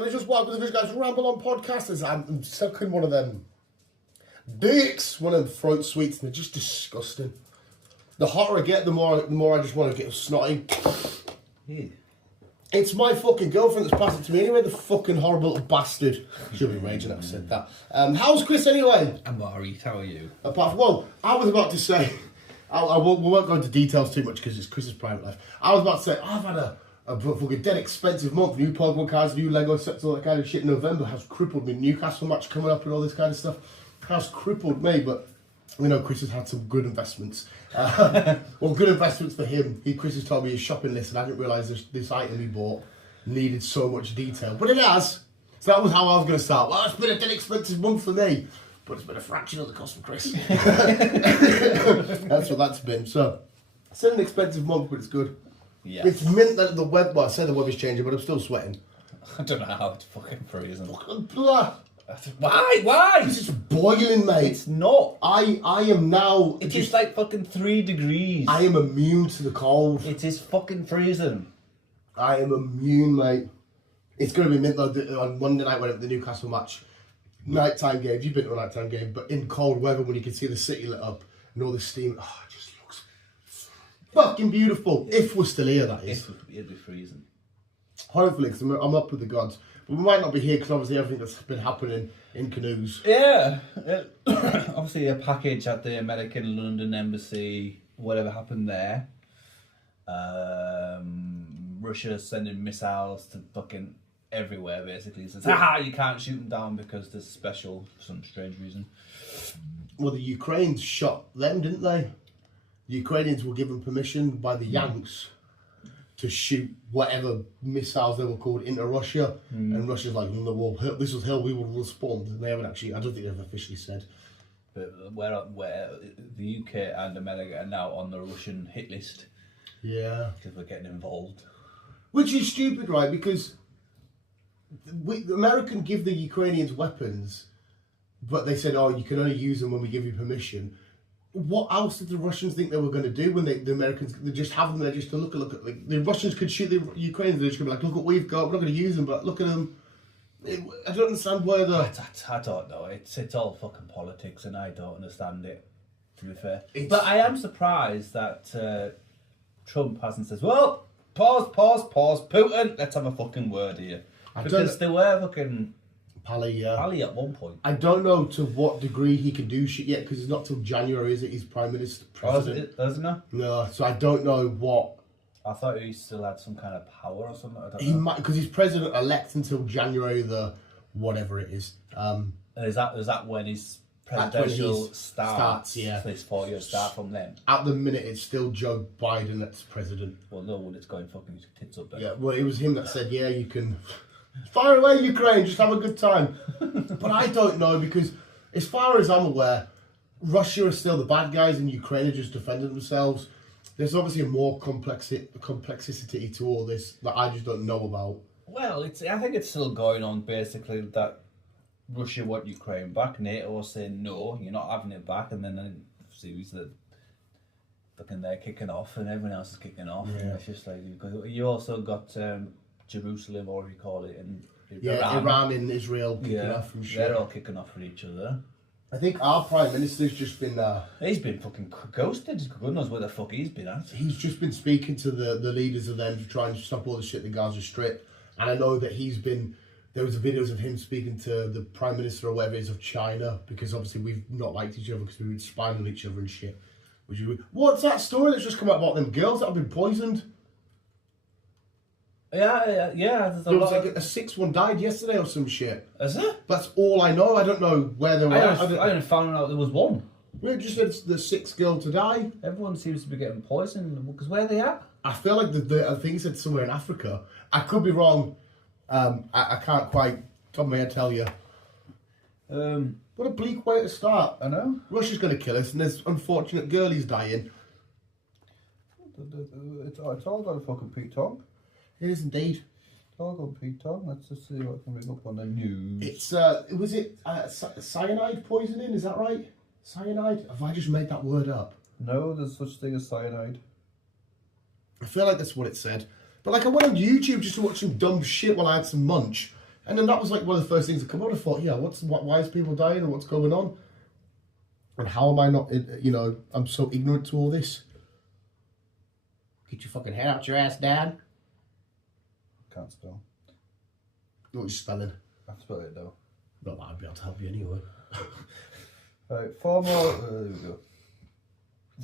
It's just welcome to this guy's ramble on podcast. I'm sucking one of them dicks, one of them throat sweets, and they're just disgusting. The hotter I get, the more I just want to get snotty. Yeah. It's my fucking girlfriend that's passed it to me anyway, the fucking horrible little bastard. She'll be raging that I said that. How's Chris anyway? I'm alright, how are you? Well, I was about to say, we won't go into details too much because it's Chris's private life. I was about to say, I've had a fucking dead expensive month. New Pokemon cards, new Lego sets, all that kind of shit. November has crippled me. Newcastle match coming up and all this kind of stuff has crippled me, but you know, Chris has had some good investments. Well, good investments for him. Chris has told me his shopping list, and I didn't realise this item he bought needed so much detail. But it has. So that was how I was going to start. Well, it's been a dead expensive month for me, but it's been a fraction of the cost for Chris. That's what that's been. So, it's an expensive month, but it's good. Yeah. It's meant that the weather, well, I said the weather's changing, but I'm still sweating. I don't know how it's fucking freezing. Fucking blah. Why? Because it's boiling, mate. It's not. I am now... It is like fucking 3 degrees. I am immune to the cold. It is fucking freezing. I am immune, mate. It's going to be midnight on Monday night when the Newcastle match. Nighttime games. You've been to a nighttime game, but in cold weather when you can see the city lit up and all the steam. Oh, it just looks fucking beautiful. If we're still here, that is. It'll be freezing. Hopefully, because I'm up with the gods. But we might not be here because obviously everything that's been happening in canoes. Yeah. Obviously a package at the American London Embassy, whatever happened there. Russia sending missiles to fucking everywhere, basically. Says, you can't shoot them down because they're special for some strange reason. Well, the Ukrainians shot them, didn't they? The Ukrainians were given permission by the Yanks to shoot whatever missiles they were called into Russia. And Russia's like, no, well, this was hell, we will respond. And they haven't actually, I don't think they've officially said. But where the UK and America are now on the Russian hit list. Yeah. Because we're getting involved. Which is stupid, right? Because the American give the Ukrainians weapons, but they said, oh, you can only use them when we give you permission. What else did the Russians think they were going to do when the Americans, they just have them there just to look at like, the Russians could shoot the Ukrainians, they're just going to be like, look what we've got, we're not going to use them, but look at them. I don't understand why I don't know, it's all fucking politics and I don't understand it, to be fair. But I am surprised that Trump hasn't said, well, pause, Putin, let's have a fucking word here. Because they were fucking... Pally at one point. I don't know to what degree he can do shit yet because it's not till January, is it? He's Prime Minister. President. Oh, isn't it? No, so I don't know what. I thought he still had some kind of power or something. I don't know. He might, because he's president elect until January the whatever it is. Is that when his presidential starts? Yeah, so his 4-year start from then. At the minute, it's still Joe Biden that's president. Well, no one, it's going fucking tits up there. Yeah, well, it was him that said, yeah, you can. Fire away, Ukraine, just have a good time. But I don't know because, as far as I'm aware, Russia are still the bad guys and Ukraine are just defending themselves. There's obviously a more complexity to all this that I just don't know about. Well, I think it's still going on basically that Russia want Ukraine back. NATO are saying no, you're not having it back, and then series that fucking they're kicking off and everyone else is kicking off. Yeah. And it's just like you also got. Jerusalem, or whatever you call it, and Iran and Israel kicking off and shit. They're all kicking off for each other. I think our Prime Minister's just been... he's been fucking ghosted. God knows where the fuck he's been at. He's just been speaking to the leaders of them to try and stop all the shit in the Gaza Strip. And I know that he's been... There was videos of him speaking to the Prime Minister or whatever it is of China, because obviously we've not liked each other because we've been spying on each other and shit. What's that story that's just come out about them girls that have been poisoned? Yeah. There was like a 6th died yesterday or some shit. Is it? That's all I know. I don't know where they were. I only found out there was one. We just said it's the 6th girl to die. Everyone seems to be getting poisoned because where are they at? I feel like I think he said somewhere in Africa. I could be wrong. I can't quite top of my head tell you. What a bleak way to start. I know. Russia's going to kill us, and this unfortunate girlie's dying. It's all got a fucking Pete Tong. It is indeed. It's all got Pete Tong. Let's just see what can bring up on the news. It's was it cyanide poisoning? Is that right? Cyanide? Have I just made that word up? No, there's such thing as cyanide. I feel like that's what it said. But like I went on YouTube just to watch some dumb shit while I had some munch. And then that was like one of the first things that come out. I thought, yeah, why is people dying and what's going on? And how am I not, I'm so ignorant to all this? Get your fucking head out your ass, Dad. Can't spell. What are you spelling? I spell it though. Not that I'd be able to help you anyway. Right, 4 more. There we go.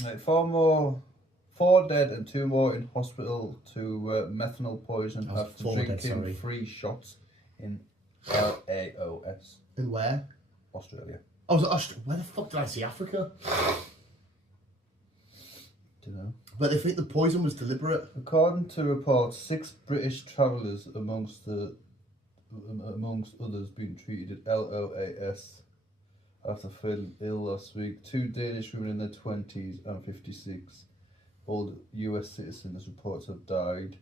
Right, 4 dead and 2 more in hospital to methanol poison after drinking 3 shots in LAOS. In where? Australia. Oh, was it Australia? Where the fuck did I see Africa? Do you know? But they think the poison was deliberate. According to reports, 6 British travellers amongst others being treated at LOAS after falling ill last week. 2 Danish women in their 20s and 56 old US citizens reports have died.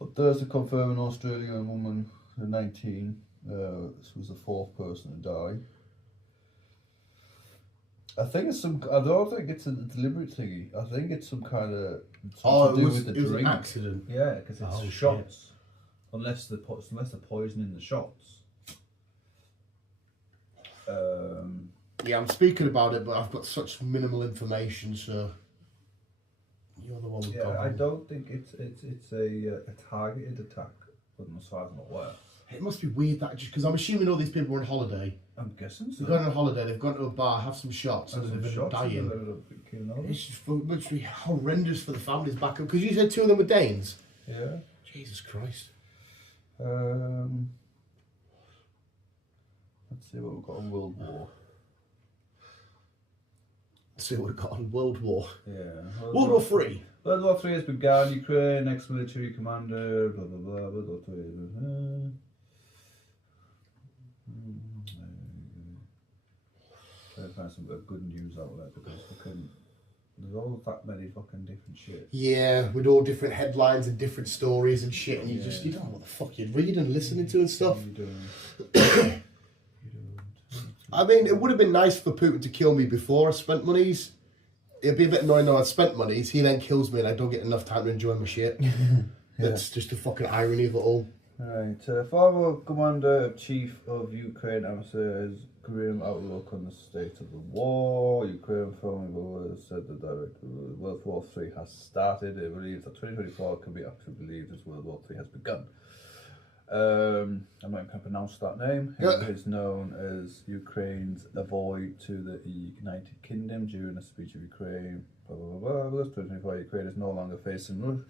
On Thursday, confirmed an Australian woman, 19, this was the 4th person to die. I think it's I don't think it's a deliberate thingy. I think it's some kind of to do with the it was drink. an accident. Yeah, because it's shots. Unless they're poisoning the shots. Yeah, I'm speaking about it, but I've got such minimal information, so you're the one with I don't think it's a targeted attack, as far as I'm aware. It must be weird that just because I'm assuming all these people are on holiday. I'm guessing so. They've gone on holiday, they've gone to a bar, have some shots, and then they've been dying. It's just literally horrendous for the families back up. Because you said 2 of them were Danes? Yeah. Jesus Christ. Let's see what we've got on World War. Let's see what we've got on World War. Yeah. World War Three. World War Three has begun. Ukraine, ex-military commander, blah blah blah. World War Three. Trying to find some good news outlet because there's all that many fucking different shit. Yeah, with all different headlines and different stories and shit, and you don't know what the fuck you'd read and listening to and stuff. I mean, it would have been nice for Putin to kill me before I spent monies. It'd be a bit annoying though I spent monies, he then kills me and I don't get enough time to enjoy my shit. That's just the fucking irony of it all. Right, former Commander-Chief of Ukraine answers grim outlook on the state of the war. Ukraine firmly said the direct World War III has started. It believes that 2024 can be actually believed as World War III has begun. I'm not going to pronounce that name. Yeah. It is known as Ukraine's avoid to the United Kingdom during a speech of Ukraine. Blah, blah, blah, blah. 2024 Ukraine is no longer facing Russia.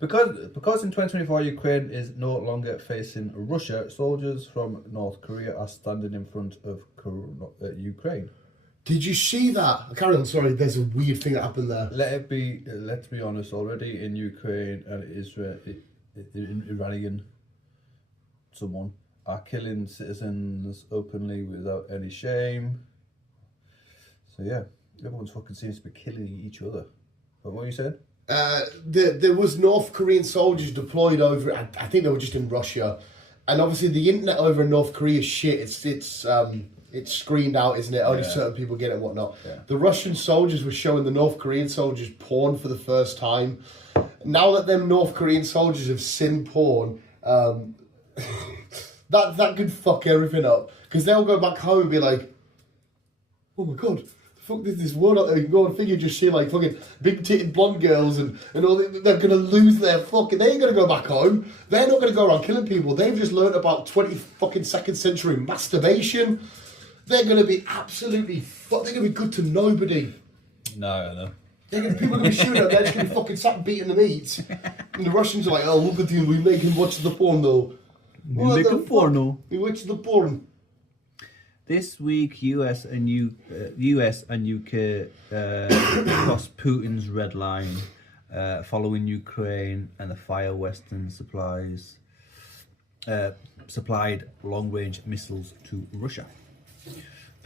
Because in 2024 Ukraine is no longer facing Russia, soldiers from North Korea are standing in front of Ukraine. Did you see that? Carry on, sorry, there's a weird thing that happened there. Let's be honest, already in Ukraine and Israel, Iranian someone are killing citizens openly without any shame. So yeah, everyone's fucking seems to be killing each other. But what you said? There was North Korean soldiers deployed over. I think they were just in Russia, and obviously the internet over in North Korea is shit. It's screened out, isn't it? Only certain people get it and whatnot. Yeah. The Russian soldiers were showing the North Korean soldiers porn for the first time. Now that them North Korean soldiers have seen porn, that could fuck everything up. Because they'll go back home and be like, oh my god, fuck this world out there. You can go and figure just see like fucking big titted blonde girls and all that. They're going to lose their fucking, they ain't going to go back home. They're not going to go around killing people. They've just learned about 22nd century masturbation. They're going to be absolutely they're going to be good to nobody. No, I know. People are going to be shooting at them, they're just going to be fucking sat beating the meat. And the Russians are like, oh, look at you, we make him watch the porn though. We make a porno. We watch the porn. This week, US and UK crossed Putin's red line following Ukraine and the fire Western supplied long-range missiles to Russia.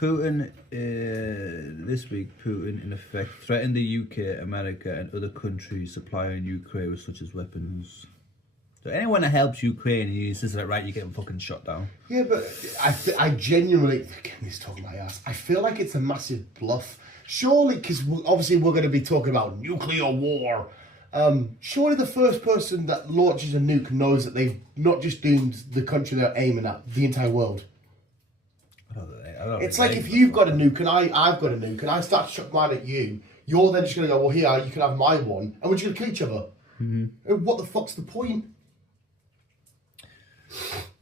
This week, Putin in effect threatened the UK, America and other countries supplying Ukraine with such as weapons. So anyone that helps Ukraine and you says that right, you're getting fucking shot down. Yeah, but I genuinely, again, this talking my ass, I feel like it's a massive bluff. Surely, because obviously we're going to be talking about nuclear war Surely the first person that launches a nuke knows that they've not just doomed the country they're aiming at, the entire world. It's like if you've got a nuke and I've got a nuke and I start to chuck mine at you, you're then just going to go, well, here, you can have my one, and we're just going to kill each other. Mm-hmm. What the fuck's the point?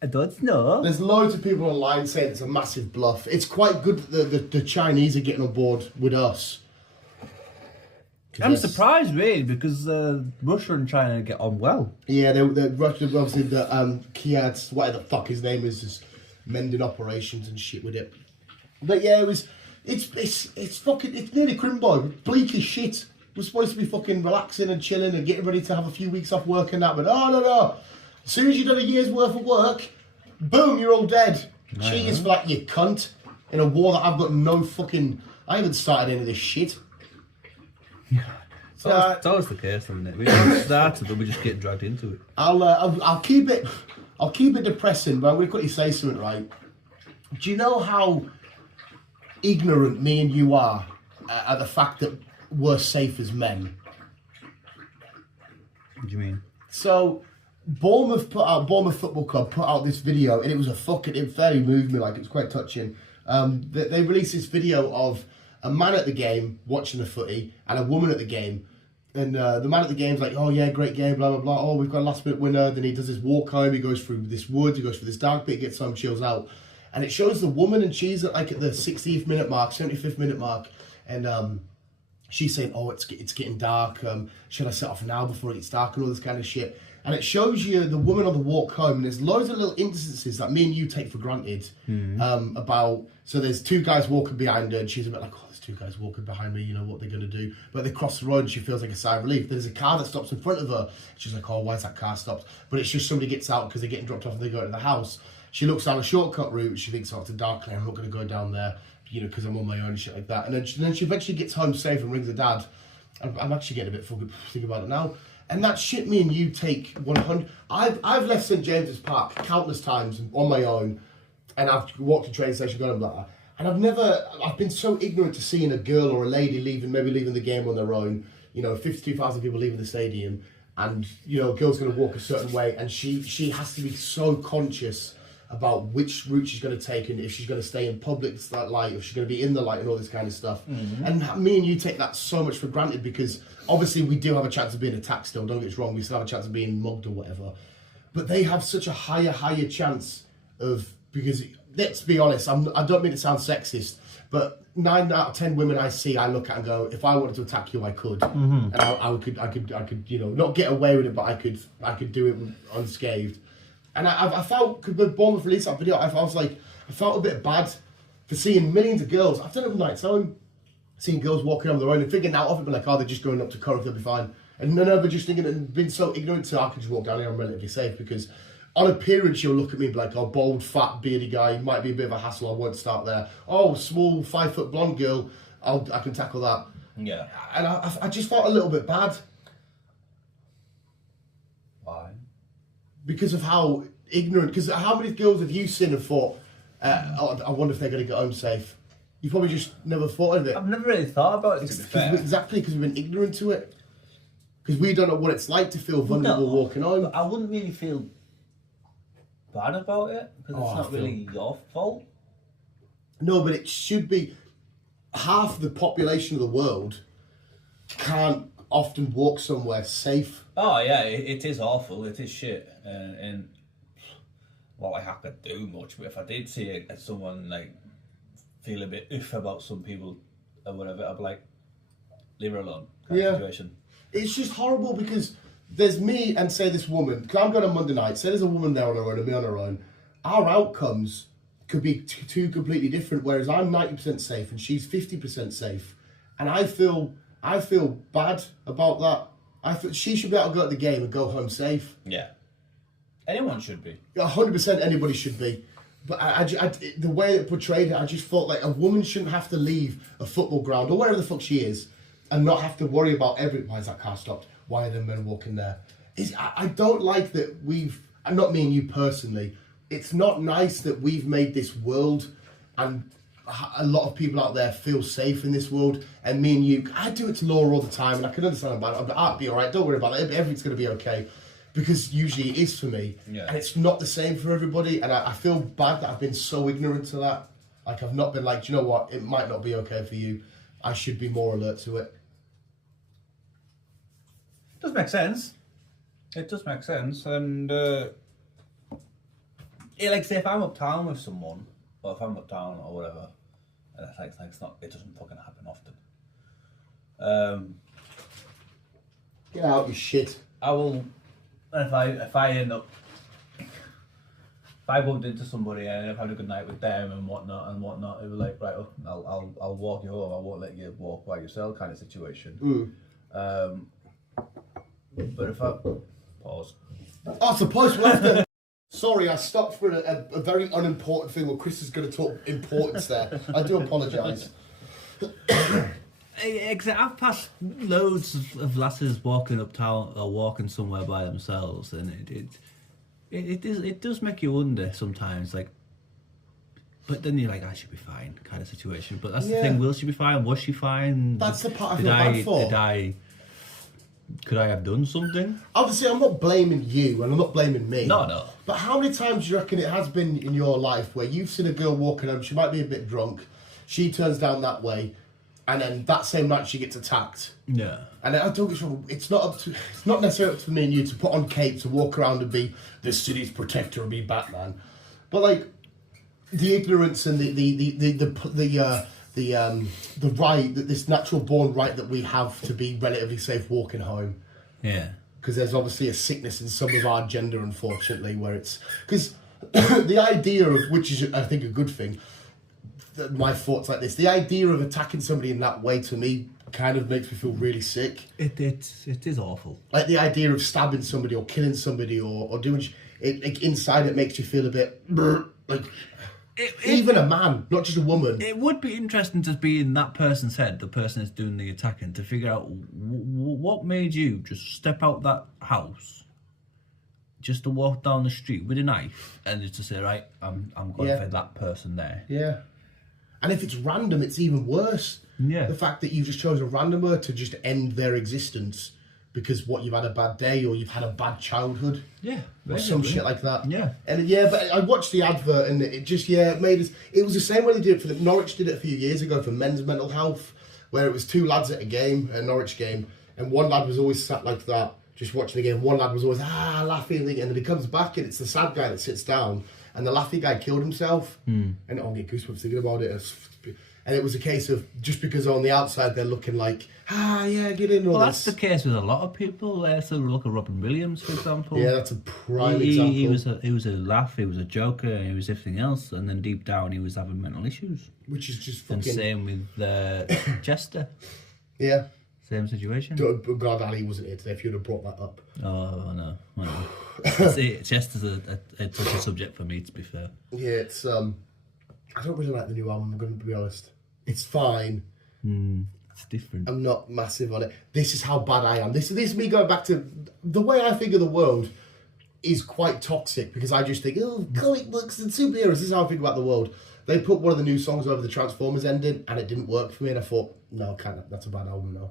I don't know. There's loads of people online saying it's a massive bluff. It's quite good that the Chinese are getting on board with us. I'm surprised, really, because Russia and China get on well. Yeah, the Russia, obviously, the Kiad, whatever the fuck his name is mending operations and shit with it. But yeah, it's fucking, it's nearly Crimbo, bleak as shit. We're supposed to be fucking relaxing and chilling and getting ready to have a few weeks off work and that, but no. As soon as you've done a year's worth of work, boom, you're all dead. Cheers for that, you cunt. In a war that I've got no fucking, I haven't started any of this shit. It's always the case, isn't it? We don't start it, but we just get dragged into it. I'll keep it depressing, but I'm going to quickly say something, right? Do you know how ignorant me and you are at the fact that we're safe as men? What do you mean? So, Bournemouth Football Club put out this video, and it was it fairly moved me, like, it was quite touching. They released this video of a man at the game watching the footy and a woman at the game. And the man at the game's like, oh yeah, great game, blah, blah, blah. Oh, we've got a last minute winner. Then he does his walk home. He goes through this woods. He goes through this dark bit, gets home, chills out. And it shows the woman, and she's at like at the 60th minute mark, 75th minute mark. And she's saying, oh, it's getting dark. Should I set off now before it gets dark and all this kind of shit? And it shows you the woman on the walk home, and there's loads of little instances that me and you take for granted about. So there's two guys walking behind her, and she's a bit like, oh, there's two guys walking behind me, you know, what they're going to do. But they cross the road, and she feels like a sigh of relief. There's a car that stops in front of her. She's like, oh, why is that car stopped? But it's just somebody gets out because they're getting dropped off and they go to the house. She looks down a shortcut route. She thinks, oh, it's a dark lane. I'm not going to go down there, you know, because I'm on my own and shit like that. And then she eventually gets home safe and rings her dad. I'm actually getting a bit fucking thinking about it now. And that shit me and you take 100... I've left St James's Park countless times on my own, and I've walked to train station, gone and blah, and I've been so ignorant to seeing a girl or a lady leaving the game on their own, you know, 52,000 people leaving the stadium, and, you know, a girl's going to walk a certain way, and she has to be so conscious about which route she's going to take and if she's going to stay in public light, if she's going to be in the light and all this kind of stuff. Mm-hmm. And me and you take that so much for granted because obviously we do have a chance of being attacked still, don't get us wrong, we still have a chance of being mugged or whatever. But they have such a higher chance of, because let's be honest, I don't mean to sound sexist, but 9 out of 10 women I see, I look at and go, if I wanted to attack you, I could. Mm-hmm. And I could, you know, not get away with it, but I could do it unscathed. And I felt, because when Bournemouth released that video, I felt a bit bad for seeing millions of girls. I've done it with nights home, seeing girls walking on their own and thinking now of it, but like, oh, they're just going up to Corrie, they'll be fine. And no, they're just thinking and being so ignorant to, I can just walk down here, I'm relatively safe, because on appearance, you'll look at me and be like, oh, bold, fat, beardy guy, might be a bit of a hassle, I won't start there. Oh, small, 5 foot blonde girl, I can tackle that. Yeah. And I just felt a little bit bad. Why? Because of how ignorant, because how many girls have you seen and thought, I wonder if they're going to get home safe? You probably just never thought of it. I've never really thought about it, to be fair. Exactly, because we've been ignorant to it. Because we don't know what it's like to feel vulnerable walking home. But I wouldn't really feel bad about it, because it's not really your fault. No, but it should be. Half the population of the world can't often walk somewhere safe. Oh yeah, it is awful. It is shit, and well, like I could do much. But if I did see someone like feel a bit iff about some people or whatever, I'd be like, leave her alone. Kind of situation. It's just horrible because there's me and say this woman. Because I'm going on Monday night. Say there's a woman there on her own and me on her own. Our outcomes could be two completely different. Whereas I'm 90% safe and she's 50% safe, and I feel bad about that. I feel she should be able to go to the game and go home safe. Yeah, anyone should be. 100% anybody should be. But I, the way it portrayed it, I just thought like a woman shouldn't have to leave a football ground or wherever the fuck she is and not have to worry about why is that car stopped? Why are there men walking there? I don't like that not me and you personally, it's not nice that we've made this world and a lot of people out there feel safe in this world, and me and you, I do it to Laura all the time, and I can understand about it. I'll be all right. Don't worry about it. Everything's going to be okay, because usually it is for me, and it's not the same for everybody. And I feel bad that I've been so ignorant to that. Like I've not been like, do you know what? It might not be okay for you. I should be more alert to it. It does make sense. It does make sense, and like say if I'm uptown with someone, or if I'm uptown or whatever, and it's not, it doesn't fucking happen often. Get out, you shit. I will, and if I end up, if I bumped into somebody and I've had a good night with them and whatnot, it was like, right, I'll walk you home. I won't let you walk by yourself, kind of situation. But if I pause. Oh, it's a pause. We'll have to... Sorry, I stopped for a very unimportant thing where Chris is going to talk importance there. I do apologise. I've passed loads of lasses walking uptown or walking somewhere by themselves, and it does make you wonder sometimes, like. But then you're like, I should be fine, kind of situation. But that's the thing. Will she be fine? Was she fine? That's the part I feel bad for. Could I have done something? Obviously, I'm not blaming you, and I'm not blaming me. No. But how many times do you reckon it has been in your life where you've seen a girl walking home, she might be a bit drunk, she turns down that way, and then that same night she gets attacked? Yeah. And I don't get wrong, it's not necessarily up to me and you to put on cape, to walk around and be the city's protector and be Batman. But like, the ignorance and the right, that this natural born right that we have to be relatively safe walking home. Yeah. Because there's obviously a sickness in some of our gender, unfortunately, where it's... Because the idea of, which is, I think, a good thing, my thoughts like this, the idea of attacking somebody in that way, to me, kind of makes me feel really sick. It is awful. Like the idea of stabbing somebody or killing somebody or doing... It inside it makes you feel a bit... like... Even a man, not just a woman. It would be interesting to be in that person's head, the person is doing the attacking, to figure out what made you just step out that house, just to walk down the street with a knife, and just to say, right, I'm going for that person there. Yeah. And if it's random, it's even worse. Yeah. The fact that you just chose a randomer to just end their existence because you've had a bad day or you've had a bad childhood. Yeah. Or some shit like that. Yeah. And but I watched the advert and it just, it made us... It was the same way they did it for Norwich did it a few years ago for men's mental health, where it was two lads at a Norwich game, and one lad was always sat like that, just watching the game. One lad was always, laughing, and then he comes back and it's the sad guy that sits down, and the laughy guy killed himself. And I'll get goosebumps thinking about it. And it was a case of, just because on the outside they're looking like, get in. Well, that's the case with a lot of people. So look at Robin Williams, for example. Yeah, that's a prime example. He was a laugh, he was a joker, he was everything else, and then deep down he was having mental issues. Which is just fucking... And same with Chester. Yeah. Same situation. God, Ali wasn't here today if you'd have brought that up. Oh, no. See, Chester's a touchy subject for me, to be fair. Yeah, it's... I don't really like the new album, I'm going to be honest. It's fine. It's different. I'm not massive on it. This is how bad I am. This is me going back to... The way I think of the world is quite toxic, because I just think, comic books and superheroes, this is how I think about the world. They put one of the new songs over the Transformers ending, and it didn't work for me, and I thought, no, that's a bad album now.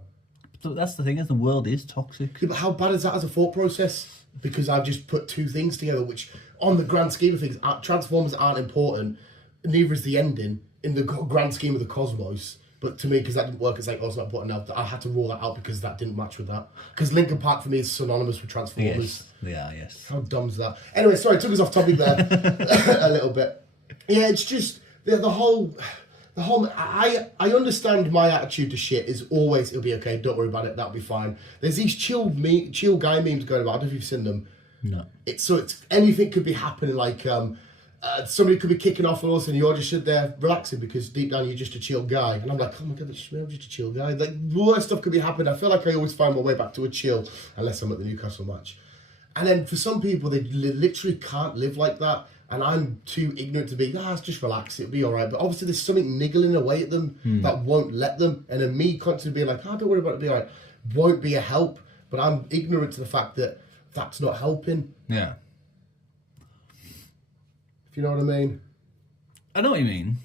So that's the thing, is the world is toxic. Yeah, but how bad is that as a thought process? Because I've just put two things together, which, on the grand scheme of things, Transformers aren't important, neither is the ending in the grand scheme of the cosmos. But to me, because that didn't work, it's like, it's not important now. I had to rule that out because that didn't match with that. Because Linkin Park for me is synonymous with Transformers. Yes, they are, yes. How dumb's that? Anyway, sorry, took us off topic there a little bit. Yeah, it's just the whole. I understand my attitude to shit is always, it'll be okay, don't worry about it, that'll be fine. There's these chill guy memes going about. I don't know if you've seen them. No. It's anything could be happening, like somebody could be kicking off and all of a sudden you're just sit there relaxing because deep down you're just a chill guy. And I'm like, oh my god, I'm just a chill guy. Like, worse stuff could be happening. I feel like I always find my way back to a chill unless I'm at the Newcastle match. And then for some people, they literally can't live like that. And I'm too ignorant to be, just relax, it'll be all right. But obviously there's something niggling away at them that won't let them. And then me constantly being like, don't worry about it, it'll be all right, won't be a help. But I'm ignorant to the fact that that's not helping. Yeah. If you know what I mean. I know what you mean.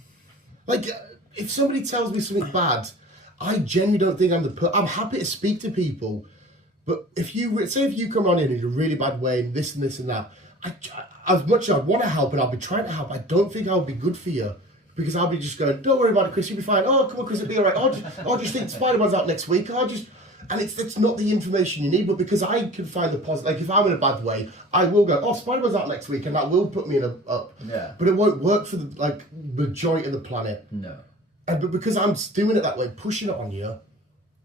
Like, if somebody tells me something bad, I genuinely don't think I'm happy to speak to people, but if you come on in a really bad way and this and that, as much as I want to help and I'll be trying to help, I don't think I'll be good for you. Because I'll be just going, don't worry about it, Chris, you'll be fine. Oh, come on, Chris, it'll be all right. I'll just think Spider-Man's out next week. And it's not the information you need, but because I can find the positive, like if I'm in a bad way, I will go, oh, Spider-Man's out next week, and that will put me in a up. Yeah. But it won't work for the majority of the planet. No. But because I'm doing it that way, pushing it on you.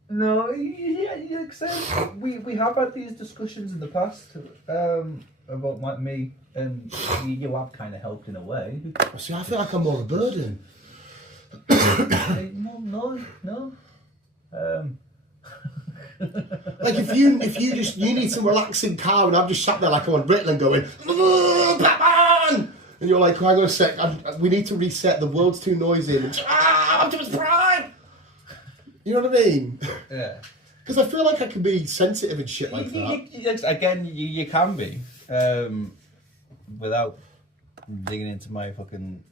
No, yeah, like I said, we have had these discussions in the past about me, and you have kind of helped in a way. See, I feel like I'm more a burden. No. Like if you need some relaxing car, and I'm just sat there like I'm on Ritalin going, Batman, and you're like, hang on a sec, we need to reset. The world's too noisy. And, Optimus Prime. You know what I mean? Yeah. Because I feel like I can be sensitive and shit like that. Again, you can be, without digging into my fucking.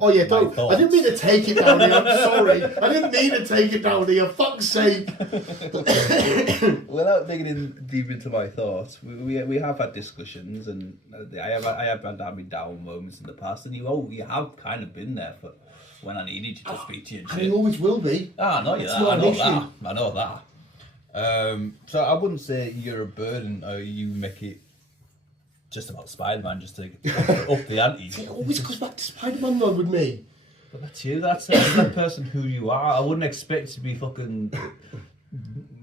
Oh yeah, don't. I didn't mean to take it down here. I'm sorry. I didn't mean to take it down here. Fuck's sake. Without digging in deep into my thoughts, we have had discussions, and I have had my down moments in the past, and you have kind of been there for when I needed you to speak to you and shit. And you always will be. I know you. I know that. So I wouldn't say you're a burden, or you make it just about Spider-Man, just to up the ante. It always goes back to Spider-Man though with me. But that's you. That's that person who you are. I wouldn't expect to be fucking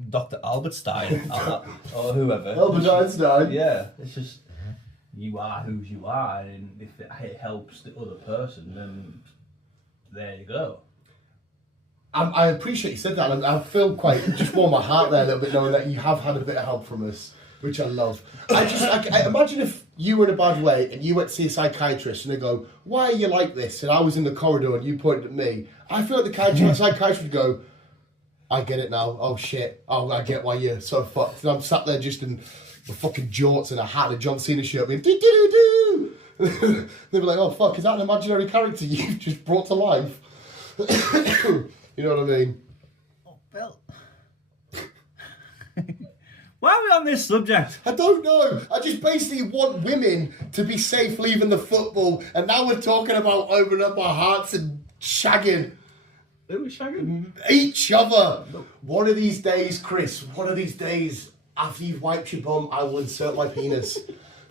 Dr. Albert Stein or whoever. Albert Einstein. Yeah, it's just you are who you are, and if it helps the other person, then there you go. I appreciate you said that, and I feel quite just warm my heart there a little bit knowing that you have had a bit of help from us, which I love. I imagine if you were in a bad way and you went to see a psychiatrist and they go, why are you like this? And I was in the corridor and you pointed at me. I feel like the psychiatrist would go, I get it now. Oh shit. Oh, I get why you're so fucked. And I'm sat there just in the fucking jorts and a hat and a John Cena shirt being do. They'd be like, oh fuck, is that an imaginary character you've just brought to life? You know what I mean? Oh, Bill. Why are we on this subject? I don't know. I just basically want women to be safe leaving the football, and now we're talking about opening up our hearts and shagging. Who are we shagging? Each other. One of these days, Chris, after you've wiped your bum, I will insert my penis.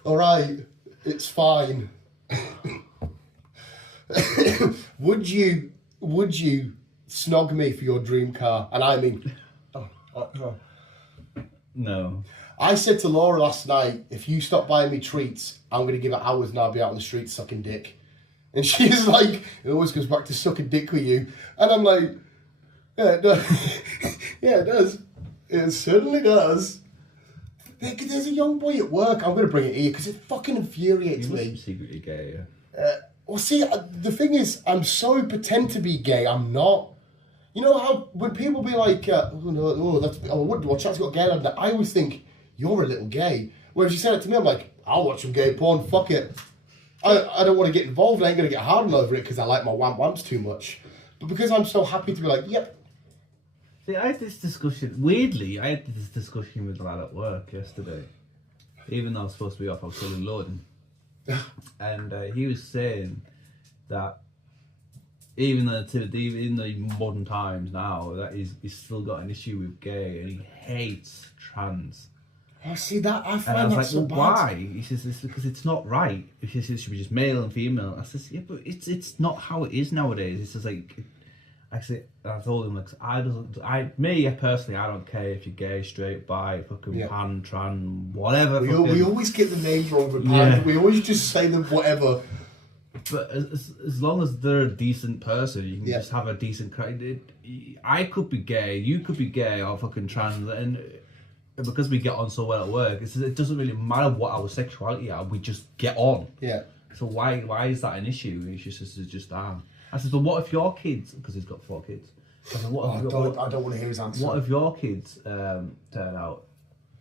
Alright, it's fine. Would you snog me for your dream car? And I mean... No. I said to Laura last night, if you stop buying me treats, I'm going to give it hours and I'll be out on the street sucking dick. And she's like, it always goes back to sucking dick with you. And I'm like, yeah, it does. Yeah, it does. It certainly does. There's a young boy at work. I'm going to bring it here because it fucking infuriates me. Secretly gay, yeah. Well, see, the thing is, I'm so pretend to be gay, I'm not. You know how when people be like, watch out, it's got gay on that. I always think you're a little gay. Whereas you said it to me, I'm like, I'll watch some gay porn. Fuck it. I don't want to get involved. I ain't gonna get hardened over it because I like my wamps too much. But because I'm so happy to be like, yep. See, I had this discussion. Weirdly, I had this discussion with a lad at work yesterday. Even though I was supposed to be off, I was still loading. And he was saying that even though in the modern times now, that he's still got an issue with gay, and he hates trans. I see that. I find and I was that like, so well, bad. Why? He says it's because it's not right. He says it should be just male and female. I says, yeah, but it's not how it is nowadays. It's just like, actually, I told him like, me personally, I don't care if you're gay, straight, bi, fucking pan, trans, whatever. We always get the names wrong for pan. Yeah. We always just say them whatever. But as long as they're a decent person, you can just have a decent. I could be gay, you could be gay, or fucking trans, and because we get on so well at work, it doesn't really matter what our sexuality are. We just get on. Yeah. So why is that an issue? It's just I said, but what if your kids? Because he's got 4 kids. I said, I don't want to hear his answer. What if your kids turn out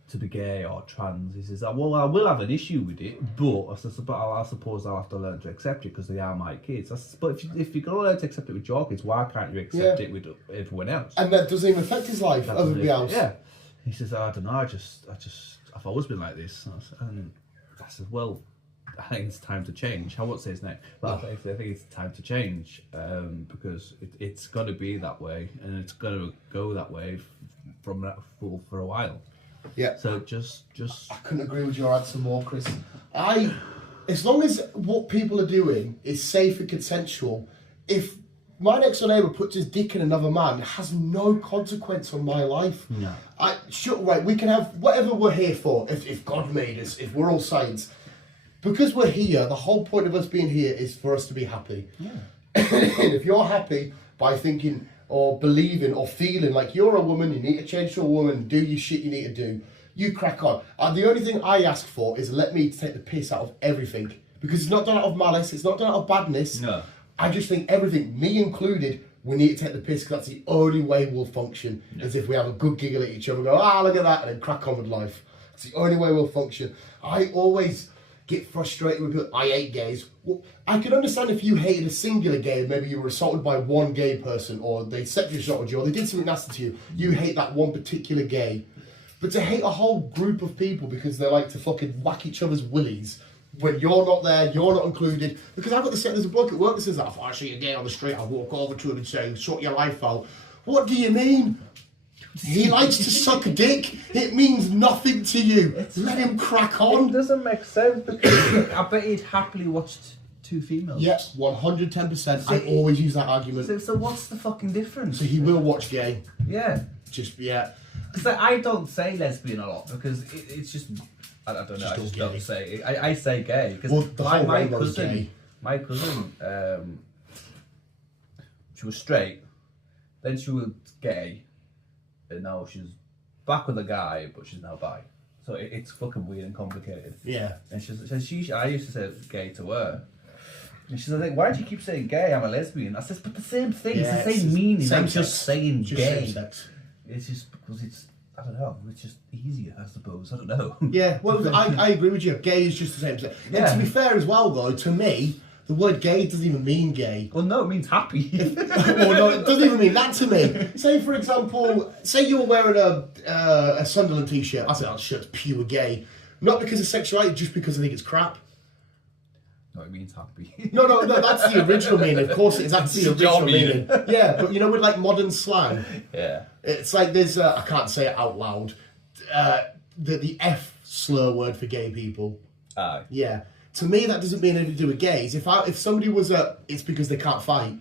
to be gay or trans. He says, well, I will have an issue with it, but I suppose I'll have to learn to accept it because they are my kids. But if you're going to learn to accept it with your kids, why can't you accept it with everyone else? And that doesn't even affect his life, everybody else. Yeah. He says, I don't know, I've always been like this. And I said, well, I think it's time to change. I won't say his name, but I think it's time to change because it's got to be that way, and it's got to go that way from that for a while. Yeah. So just. I couldn't agree with your answer more, Chris. As long as what people are doing is safe and consensual, if my next door neighbour puts his dick in another man, it has no consequence on my life. No. Right, we can have whatever we're here for. If God made us, if we're all saints, because we're here, the whole point of us being here is for us to be happy. Yeah. And if you're happy by thinking or believing or feeling like you're a woman, you need to change to a woman, do your shit you need to do, you crack on. And the only thing I ask for is let me take the piss out of everything. Because it's not done out of malice, it's not done out of badness. No. I just think everything, me included, we need to take the piss because that's the only way we'll function. Yeah. As if we have a good giggle at each other and go, look at that, and then crack on with life. It's the only way we'll function. I always get frustrated with people. I hate gays. Well, I can understand if you hated a singular gay, maybe you were assaulted by one gay person, or they sexually assaulted you, or they did something nasty to you. You hate that one particular gay. But to hate a whole group of people because they like to fucking whack each other's willies when you're not there, you're not included. Because I've got there's a bloke at work that says that if I see a gay on the street, I'll walk over to him and say, sort your life out. What do you mean? He likes to suck a dick. It means nothing to you. Let him crack on. It doesn't make sense because I bet he'd happily watched two females. Yes, 110%. I always use that argument. So what's the fucking difference? So he will watch gay. Yeah. Yeah. Because I don't say lesbian a lot because it's just I don't know. I just don't say it. I say gay because my cousin, she was straight, then she was gay, and now she's back with a guy, but she's now bi. So it's fucking weird and complicated. Yeah. And I used to say gay to her. And she's like, why do you keep saying gay? I'm a lesbian. I says, but the same thing. Yeah, it's the same meaning. I'm just saying gay. Same sex. It's just because I don't know, it's just easier, I suppose. I don't know. Yeah, well, I agree with you. Gay is just the same sex. Yeah. And to be fair as well, though, to me, the word gay doesn't even mean gay. Well, no, it means happy. Well, no, it doesn't even mean that to me. Say, for example, say you're wearing a Sunderland t-shirt. I say that shirt's pure gay. Not because of sexuality, just because I think it's crap. No, it means happy. No, that's the original meaning. Of course, that's the original meaning. Yeah, but you know, with like modern slang, yeah, it's like there's I can't say it out loud. The F slur word for gay people. Aye. Yeah, to me that doesn't mean anything to do with gays. If somebody was it's because they can't fight.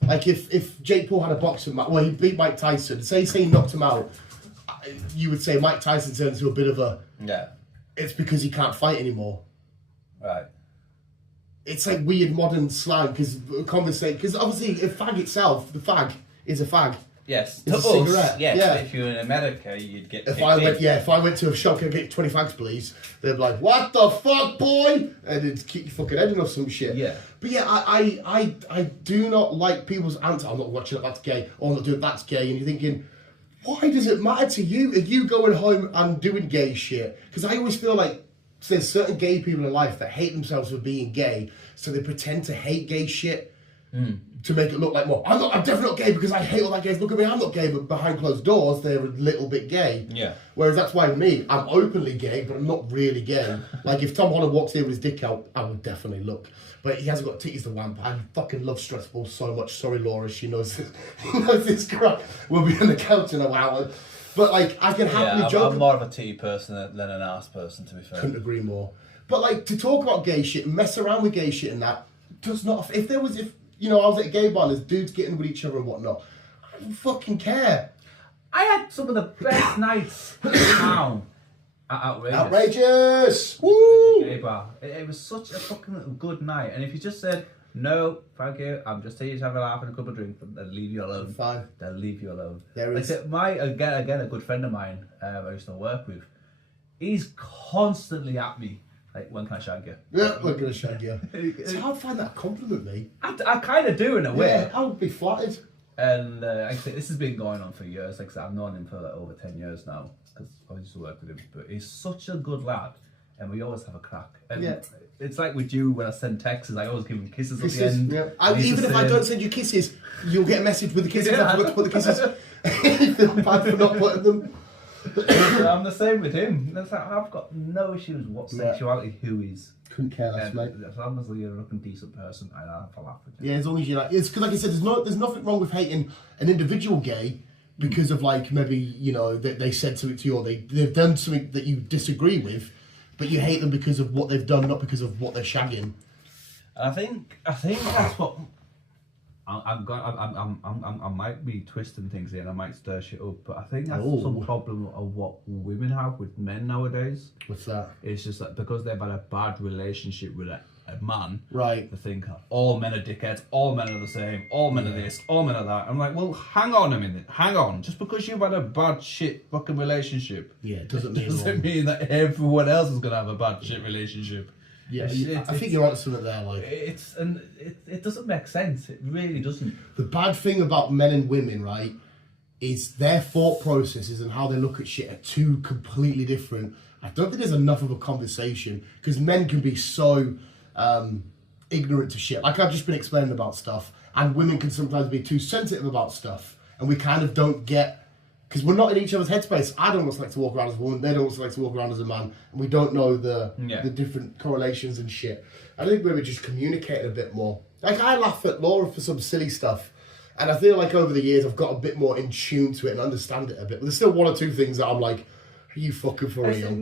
Like if Jake Paul had a boxing match, well, he beat Mike Tyson. Say he knocked him out, you would say Mike Tyson turns into a bit of a It's because he can't fight anymore. Right. It's like weird modern slang because obviously a fag itself, the fag is a fag. Yes, it's a cigarette. Yes, yeah. But if you're in America, you'd get. If I went to a shop, can I get 20 fags, please? They'd be like, "What the fuck, boy?" And it'd keep your fucking head in or some shit. Yeah. But yeah, I do not like people's answer. I'm not watching it. That's gay. Or I'm not doing that's gay. And you're thinking, why does it matter to you? Are you going home and doing gay shit? Because I always feel like there's certain gay people in life that hate themselves for being gay, so they pretend to hate gay shit to make it look like more. I'm definitely not gay because I hate all that gays. Look at me, I'm not gay, but behind closed doors, they're a little bit gay. Yeah. Whereas that's why me, I'm openly gay, but I'm not really gay. Like if Tom Holland walks in with his dick out, I would definitely look. But he hasn't got titties to wamp. I fucking love stress balls so much. Sorry, Laura, she knows this. She knows this crap. We'll be on the couch in a while. But like, I can happily joke. I'm more of a titty person than an ass person, to be fair. Couldn't agree more. But like, to talk about gay shit and mess around with gay shit and that does not. If I was at a gay bar, there's dudes getting with each other and whatnot, I don't fucking care. I had some of the best nights in town. Outrageous! Woo! Gay bar. It was such a fucking good night. And if you just said, no, thank you, I'm just here to have a laugh and a couple of drinks, they'll leave you alone. Fine. They'll leave you alone. There is. Again, a good friend of mine I used to work with, he's constantly at me. Like, when can I shag you? Yeah, we're going to shag you. So I'd find that a compliment, mate. I kind of do in a way. Yeah, I would be flattered. And like I say, this has been going on for years. Like I said, I've known him for like over 10 years now because I used to work with him. But he's such a good lad, and we always have a crack. And Yeah. it's like with you when I send texts, I always give him kisses at the Kisses, end. yeah. Even if I don't send you kisses, you'll get a message with the kisses. Yeah. I forgot to put the kisses. You feel bad for not putting them. I'm the same with him. That's like, I've got no issues with what sexuality, who he's. Couldn't care less, mate. As long as you're a looking decent person, I have a laugh with you. Yeah, as long as you like, it's because, like I said, there's nothing wrong with hating an individual gay because of like maybe they said something to you or they've done something that you disagree with, but you hate them because of what they've done, not because of what they're shagging. I think that's what I might be twisting things here and I might stir shit up, but I think that's some problem of what women have with men nowadays. What's that? It's just that because they've had a bad relationship with a man, right? They think all men are dickheads, all men are the same, all men are this, all men are that. I'm like, well, hang on a minute, hang on. Just because you've had a bad shit fucking relationship, it doesn't mean that everyone else is gonna have a bad shit relationship. Yeah, I think you're on something there. Like it doesn't make sense. It really doesn't. The bad thing about men and women, right, is their thought processes and how they look at shit are two completely different. I don't think there's enough of a conversation because men can be so ignorant to shit. Like I've just been explaining about stuff, and women can sometimes be too sensitive about stuff, and we kind of don't get. Because we're not in each other's headspace. I don't like to walk around as a woman. They don't like to walk around as a man. And we don't know the different correlations and shit. I think we were just communicating a bit more. Like, I laugh at Laura for some silly stuff. And I feel like over the years, I've got a bit more in tune to it and understand it a bit. But there's still one or two things that I'm like, are you fucking for real?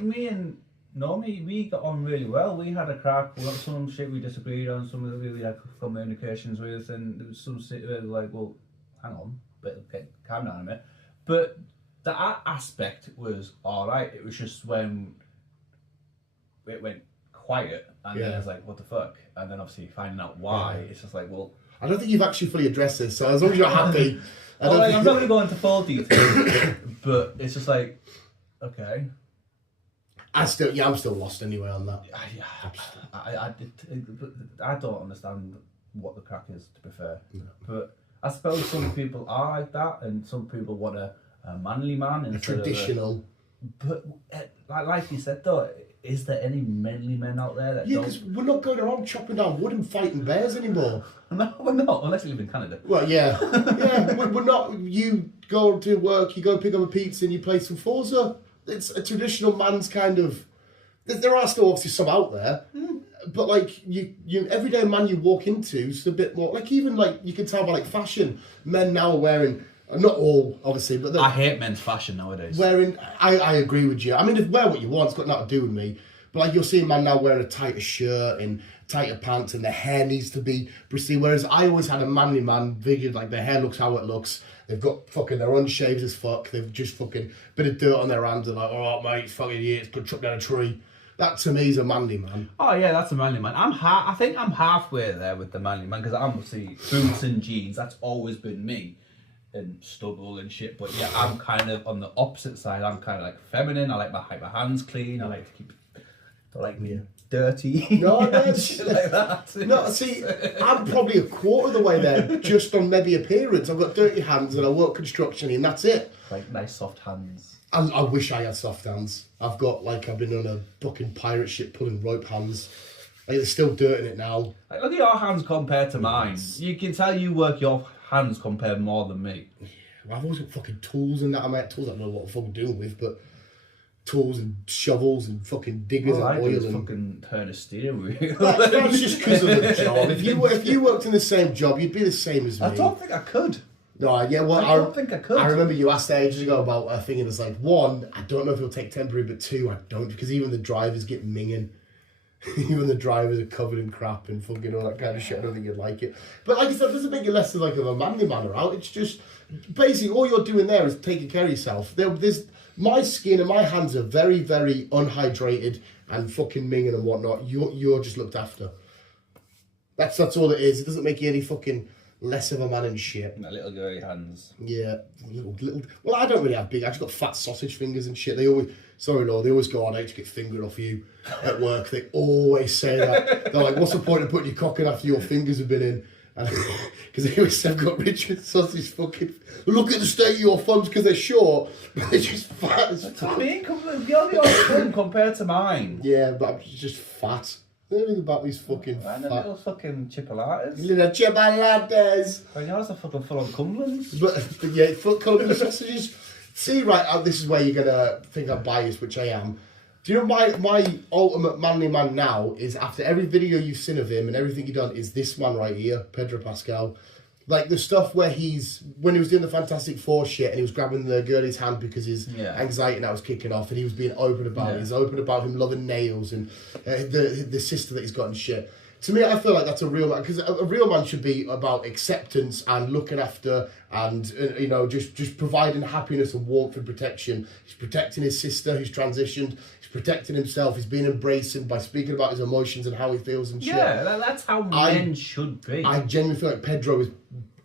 Me and Normie, we got on really well. We had a crack. We had some shit we disagreed on, some of the we had communications with. And there was some shit where like, well, hang on, but okay, calm down a minute. But that aspect was alright. It was just when it went quiet and then I was like, what the fuck? And then obviously finding out why, it's just like, well... I don't think you've actually fully addressed this, so as long as you're happy... I'm not going to go into full detail, but it's just like, okay. I'm still lost anyway on that. I don't understand what the crack is, to be fair. No. But... I suppose some people are like that, and some people want a manly man instead traditional. But like you said though, is there any manly men out there that? Yeah, because we're not going around chopping down wood and fighting bears anymore. No, we're not, unless you live in Canada. Well, yeah, we're not. You go to work, you go pick up a pizza, and you play some Forza. It's a traditional man's kind of. There are still obviously some out there. But like you everyday man you walk into is a bit more like even like you can tell by like fashion. Men now are wearing not all obviously, but I hate men's fashion nowadays. Wearing I agree with you. I mean, wear what you want. It's got nothing to do with me. But like you'll see a man now wearing a tighter shirt and tighter pants, and their hair needs to be pristine. Whereas I always had a manly man figured like their hair looks how it looks. They've got fucking they're unshaved as fuck. They've just fucking bit of dirt on their hands and like, all right, mate, fucking yeah, it's good chop down a tree. That to me is a manly man. Oh yeah, that's a manly man. I think I'm halfway there with the manly man because I'm obviously boots and jeans. That's always been me, and stubble and shit. But yeah, I'm kind of on the opposite side. I'm kind of like feminine. I like my hands clean. I like to keep dirty. No, shit like that. No, see, I'm probably a quarter of the way there, just on maybe appearance. I've got dirty hands and I work construction and that's it. Like nice soft hands. I wish I had soft hands. I've been on a fucking pirate ship pulling rope hands. Like, there's still dirt in it now. Like, look at your hands compared to mine. You can tell you work your hands compared more than me. Well, I've always got fucking tools and that. I mean, tools I don't know what I'm fucking doing with, but tools and shovels and fucking diggers and oil and fucking turn a steering wheel. That's just because of the job. If you worked in the same job, you'd be the same as me. I don't think I could. No, yeah, well, I don't think I could. I remember you asked ages ago about a thing, and it's like, one, I don't know if it'll take temporary, but two, I don't, because even the drivers get minging. Even the drivers are covered in crap and fucking all that kind of shit. I don't think you'd like it. But like I said, it doesn't make you less of a manly man around. It's just, basically, all you're doing there is taking care of yourself. My skin and my hands are very, very unhydrated and fucking minging and whatnot. You're just looked after. That's all it is. It doesn't make you any fucking less of a man and shit. My little girly hands. Yeah, little. Well, I don't really have big. I just got fat sausage fingers and shit. They always go on. I just get fingered off you at work. They always say that. They're like, "What's the point of putting your cock in after your fingers have been in?" Because he always said, got Richard Sausage fucking. Look at the state of your thumbs because they're short, but they're just fat as fuck. You're the thumb compared to mine. Yeah, but I'm just fat. Everything about these fucking And fat. the little fucking chipolatas. Little chipolatas. But yours are fucking full on Cumberlands. But yeah, full Cumberland sausages. See, right, this is where you're gonna think I'm biased, which I am. Do you know my ultimate manly man now is after every video you've seen of him and everything he's done is this man right here, Pedro Pascal. Like the stuff where when he was doing the Fantastic Four shit and he was grabbing the girl's hand because his anxiety now was kicking off and he was being open about it. He's open about him loving nails and the sister that he's got and shit. To me, I feel like that's a real man, because a real man should be about acceptance and looking after and, you know, just providing happiness and warmth and protection. He's protecting his sister who's transitioned. He's protecting himself. He's being embracing by speaking about his emotions and how he feels and shit. Yeah, that's how men should be. I genuinely feel like Pedro is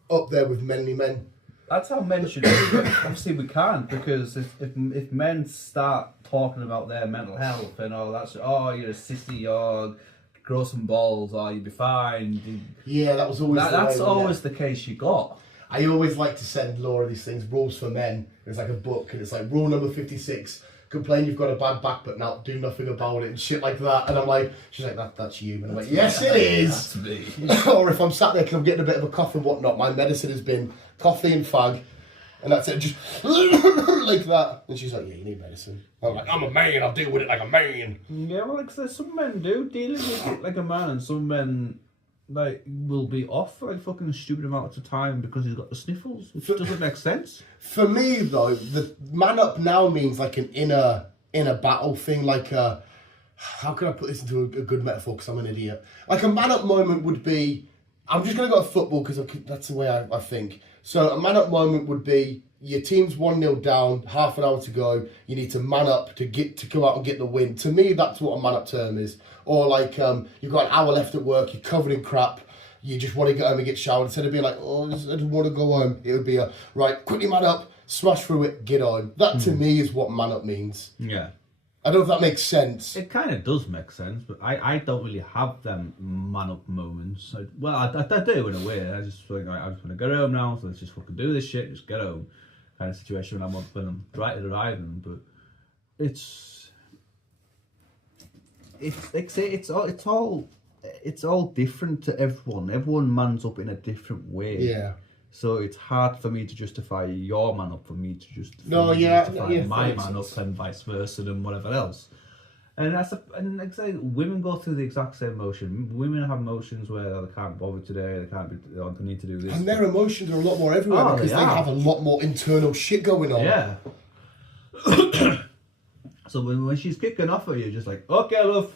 up there with manly men. That's how men should be. But obviously we can't, because if men start talking about their mental health and all that, you're a sissy, or grow some balls, or you'll be fine. Yeah, that was always that's always the case you got. I always like to send Laura these things, rules for men. It's like a book, and it's like rule number 56. Complain you've got a bad back, but now do nothing about it and shit like that. And I'm like, she's like, that's you. And I'm like, yes, it is. That's me. Or if I'm sat there because I'm getting a bit of a cough and whatnot, my medicine has been coffee and fag, and that's it, just like that. And she's like, yeah, you need medicine. I'm like, I'm a man, I'll deal with it like a man. Yeah, well, like some men do dealing with it like a man, and some men like will be off for like fucking stupid amounts of time because he's got the sniffles, which doesn't make sense. For me though, the man up now means like an inner battle thing, like a, how can I put this into a good metaphor because I'm an idiot. Like a man up moment would be, I'm just going to go to football because that's the way I think. So a man up moment would be, your team's 1-0 down, half an hour to go, you need to man up to go out and get the win. To me, that's what a man up term is. Or like, you've got an hour left at work, you're covered in crap, you just want to get home and get showered. Instead of being like, I just want to go home, it would be right, quickly man up, smash through it, get home. That to me is what man up means. Yeah. I don't know if that makes sense. It kind of does make sense, but I don't really have them man-up moments. I do in a way. I just feel like I just want to get home now, so let's just fucking do this shit, just get home. Kind of situation when I'm right arriving, but it's all different to everyone. Everyone mans up in a different way. Yeah. So it's hard for me to justify your man up for me to justify my man up and vice versa and whatever else. And and like I say, women go through the exact same motion. Women have emotions where they can't bother today, they need to do this. And their emotions are a lot more everywhere because they have a lot more internal shit going on. Yeah. So when she's kicking off at you, just like, okay, love,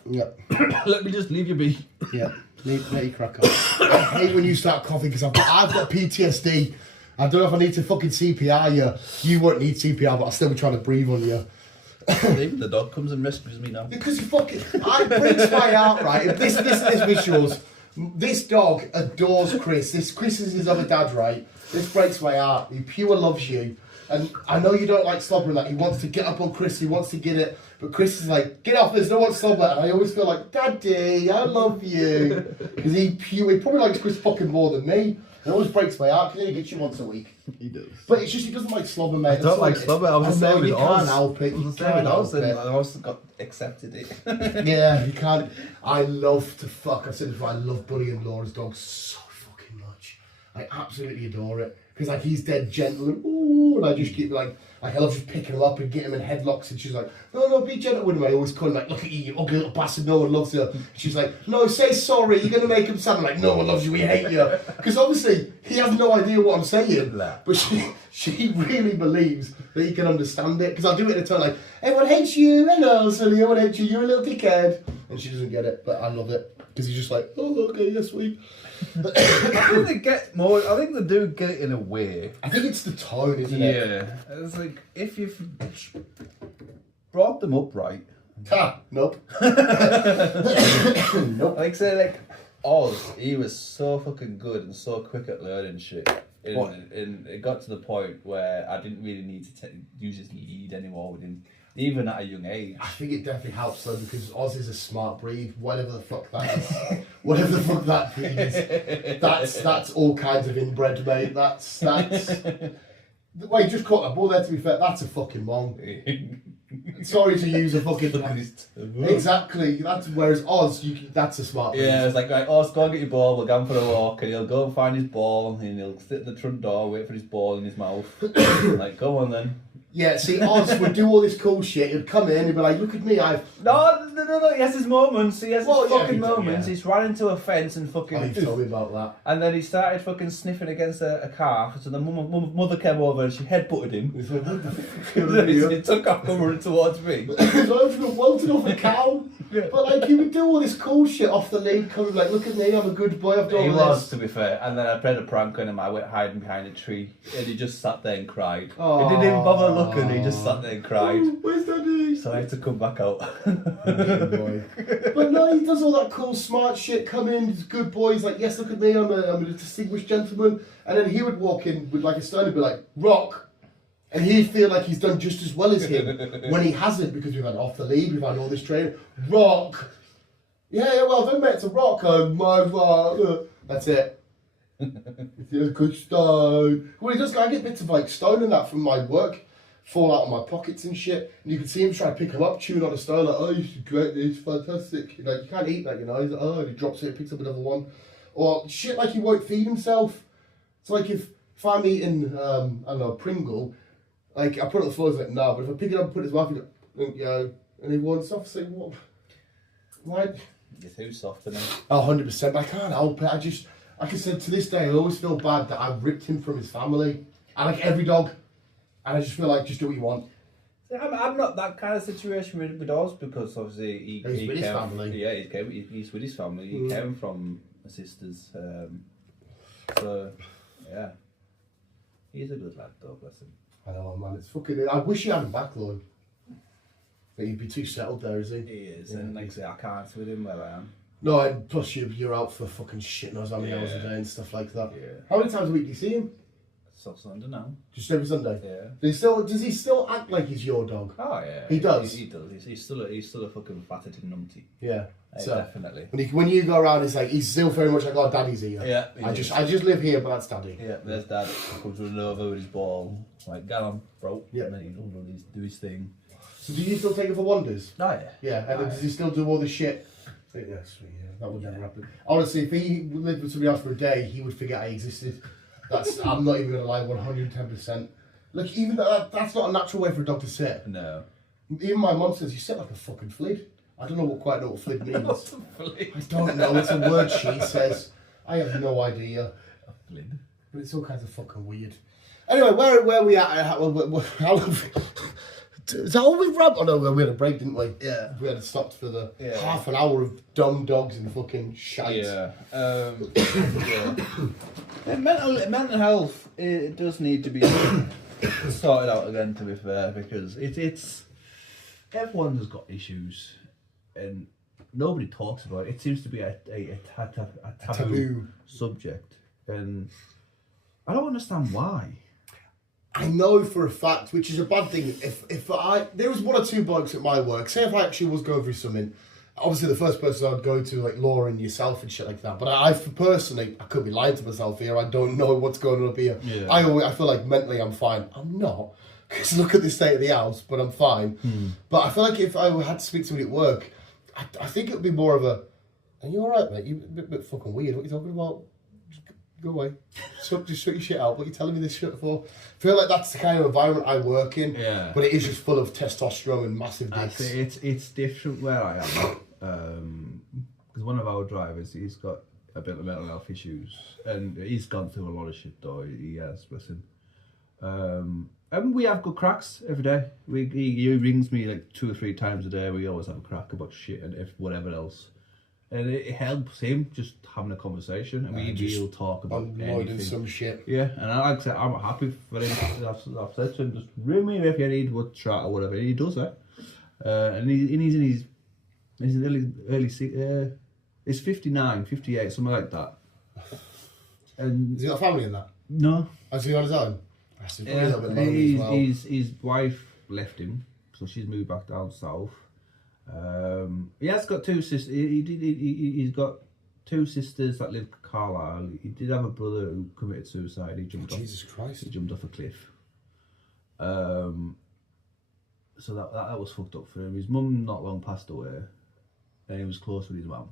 let me just leave you be. Yeah, let you crack on. I hate when you start coughing because I've got PTSD. I don't know if I need to fucking CPR you. You won't need CPR, but I'll still be trying to breathe on you. Even the dog comes and rescues me now. Because you fucking, I breaks my heart, right? This visuals. This dog adores Chris. Chris is his other dad, right? This breaks my heart. He pure loves you. And I know you don't like slobbering, like he wants to get up on Chris, he wants to get it, but Chris is like, get off, there's no one slobber. And I always feel like, Daddy, I love you. Because he probably likes Chris fucking more than me. It always breaks my heart because he gets you once a week. He does. But it's just he doesn't like slobber, mate. I don't like slobber. I was saying with you can't help it. You can't help it. I also got accepted it. Yeah, you can't. I love to fuck. I said before, I love Buddy and Laura's dog so fucking much. I absolutely adore it. Because like he's dead gentle and ooh, and I just keep like I love just picking him up and getting him in headlocks, and she's like, no, be gentle with him. I always call him like, look at you ugly little bastard, no one loves you. She's like, no, say sorry, you're gonna make him sad. I'm like, no one loves you, we hate you. Because obviously he has no idea what I'm saying, but she really believes that he can understand it. Because I'll do it in a tone like, everyone hates you, hello Sonny, everyone hates you, you're a little dickhead, and she doesn't get it, but I love it. Because he's just like, oh, okay, yes, sweet. I think they do get it in a way. I think it's the tone, isn't it? Yeah. It's like, if you've brought them up right. Nope. Nope. Like, say, like, Oz, he was so fucking good and so quick at learning shit. And it got to the point where I didn't really need to use his lead anymore with him, even at a young age. I think it definitely helps though because Oz is a smart breed. Whatever the fuck that is, whatever the fuck that breed is, that's all kinds of inbred, mate. That's. Wait, just caught that ball there. To be fair, that's a fucking mong. Sorry to use a fucking. Exactly. That's whereas Oz, that's a smart. Yeah, it's like right, Oz, go and get your ball. We're going for a walk, and he'll go and find his ball, and he'll sit at the front door, wait for his ball in his mouth. Like, go on then. Yeah, see, Oz would do all this cool shit. He'd come in, he'd be like, "Look at me, I've." No. He has his moments. He has his fucking he moments. yeah. He's ran into a fence and fucking. Oh, you told me about that. And then he started fucking sniffing against a car. So the mother came over and she headbutted him. He's like, "What the fuck?" He took off coming towards me. He's like, "I'm welted off a cow." Yeah. But like, he would do all this cool shit off the lead, coming like, "Look at me, I'm a good boy. I've done He all was, this." to be fair. And then I played a prank on him. I went hiding behind a tree, and he just sat there and cried. Aww. He didn't even bother looking. He just sat there and cried. Where's Daddy? So I had to come back out. Good boy. But no, he does all that cool, smart shit. Come in, he's a good boy. He's like, "Yes, look at me, I'm a distinguished gentleman." And then he would walk in with like a stone and be like, "Rock." And he'd feel like he's done just as well as him when he hasn't, because we've had off the lead, we've had all this training. Rock. Yeah, well done, mate. It's a rock. My rock. That's it. It's a good stone. Well, he does. I get bits of like stone and that from my work fall out of my pockets and shit. And you can see him trying to pick them up, chewing on a stone. Like, "Oh, this is great. This is fantastic." Like, you can't eat that, you know. He's like, "Oh," and he drops it, picks up another one. Or shit like he won't feed himself. It's like if I'm eating, I don't know, a Pringle. Like, I put it on the floor, he's like, "No," but if I pick it up and put it in his mouth, he's like, "Yeah," and he wants off, say, "What? Why?" You're too soft in him. 100%, but I can't help it. I just, like I said, to this day, I always feel bad that I ripped him from his family. I like every dog, and I just feel like, just do what you want. I'm not that kind of situation with Oz, because obviously He's with his family. Yeah, he's with his family. He came from my sister's. So, yeah. He's a good lad, though, bless him. I know, man, it's fucking, I wish he had him back, though. But he'd be too settled there, is he? He is, and like I say, I can't with him where I am. No, and plus you're out for fucking shit knows how many hours a day and stuff like that. Yeah. How many times a week do you see him? So Sunday now. Just every Sunday? Yeah. Does he still act like he's your dog? Oh yeah. He does? He does. He's still a fucking fatted numpty. Yeah. So, definitely. When you go around, it's like, he's still very much like, "Oh, Daddy's here." Yeah. I just live here, but that's Daddy. Yeah, there's Dad. Comes running over with his ball. Like, "Get on, bro." Yeah. And then he'll do his thing. So do you still take him for wanders? Oh yeah. Yeah, and then does he still do all the shit? Yeah, sweet, yeah, that would never happen. Honestly, if he lived with somebody else for a day, he would forget I existed. I'm not even going to lie, 110%. Look, even that's not a natural way for a dog to sit. No. Even my mum says, "You sit like a fucking flid." I don't know quite know what flid means. What's a flid? I don't know, it's a word she says. I have no idea. A flid? But it's all kinds of fucking weird. Anyway, where are we at? How long... Is that all we've rambled? Oh no, we had a break, didn't we? Yeah. We had to stop for the half an hour of dumb dogs in fucking shite. Yeah. Yeah, mental health, it does need to be sorted out again, to be fair, because it's everyone has got issues and nobody talks about it. It seems to be a taboo subject, and I don't understand why. I know for a fact, which is a bad thing, if there was one or two blokes at my work, say if I actually was going through something, obviously the first person I'd go to, like Laura and yourself and shit like that, but I personally, I could be lying to myself here, I don't know what's going on up here. Yeah. I feel like mentally I'm fine. I'm not, because look at the state of the house, but I'm fine. But I feel like if I had to speak to somebody at work, I think it would be more of a, "Are you alright, mate? You're a bit fucking weird, what are you talking about? Go away. Just sort your shit out. What are you telling me this shit for?" I feel like that's the kind of environment I work in. Yeah. But it is just full of testosterone and massive dicks. It's different where I am. Because one of our drivers, he's got a bit of mental health issues. And he's gone through a lot of shit though. He has, bless him. And we have good cracks every day. He rings me like 2 or 3 times a day. We always have a crack about shit and whatever else. And it helps him just having a conversation. I mean, he'll talk about anything. Some shit. Yeah, and like I said, I'm happy for him. I've said to him, just ring me if you need what chat or whatever. And he does that. And he's in his early he's 59, 58, something like that. And Has he got a family in that? No. Has he on his own? That's probably a little bit lonely as well. His wife left him, so she's moved back down south. He has got two sisters. He's got two sisters that live in Carlisle. He did have a brother who committed suicide. He jumped Jesus Christ. He jumped off a cliff. So that was fucked up for him. His mum not long passed away, and he was close with his mum.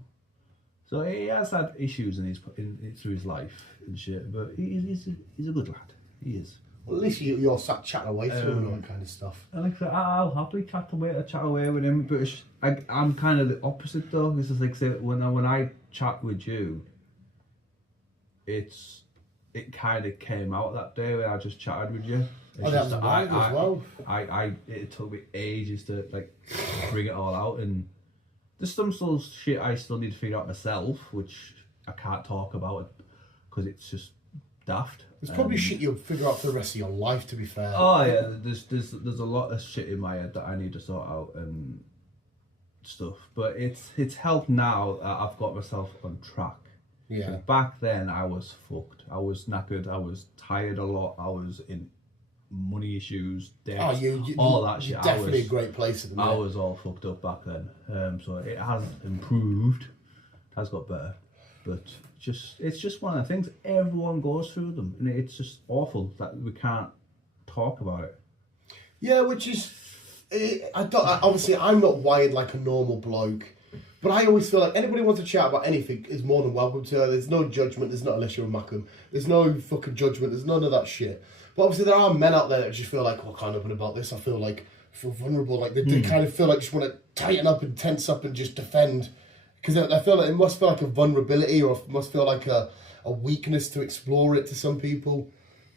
So he has had issues through his life and shit, but he's a good lad. He is. Well, at least you're sat chatting away to him and all that kind of stuff. And like I said, I'll happily chat away with him, but I'm kind of the opposite though. This is like say when I chat with you, it kind of came out that day when I just chatted with you. Oh, that was bad as well. It took me ages to like bring it all out, and there's some sort of shit I still need to figure out myself, which I can't talk about because it's just daft. There's probably shit you'll figure out for the rest of your life, to be fair. Oh yeah, there's a lot of shit in my head that I need to sort out and stuff. But it's helped now that I've got myself on track. Yeah. Back then I was fucked. I was knackered. I was tired a lot. I was in money issues, debt, all that shit. Definitely a great place at the minute. I was all fucked up back then. So it has improved. It has got better. But it's just one of the things. Everyone goes through them, and it's just awful that we can't talk about it. Yeah, which is, obviously I'm not wired like a normal bloke, but I always feel like anybody wants to chat about anything is more than welcome to. There's no judgment. There's not unless you're a Mackham. There's no fucking judgment. There's none of that shit. But obviously there are men out there that just feel like, well, I can't open about this. I feel vulnerable. Like they kind of feel like just want to tighten up and tense up and just defend. Because I feel like it must feel like a vulnerability, or it must feel like a weakness to explore it to some people.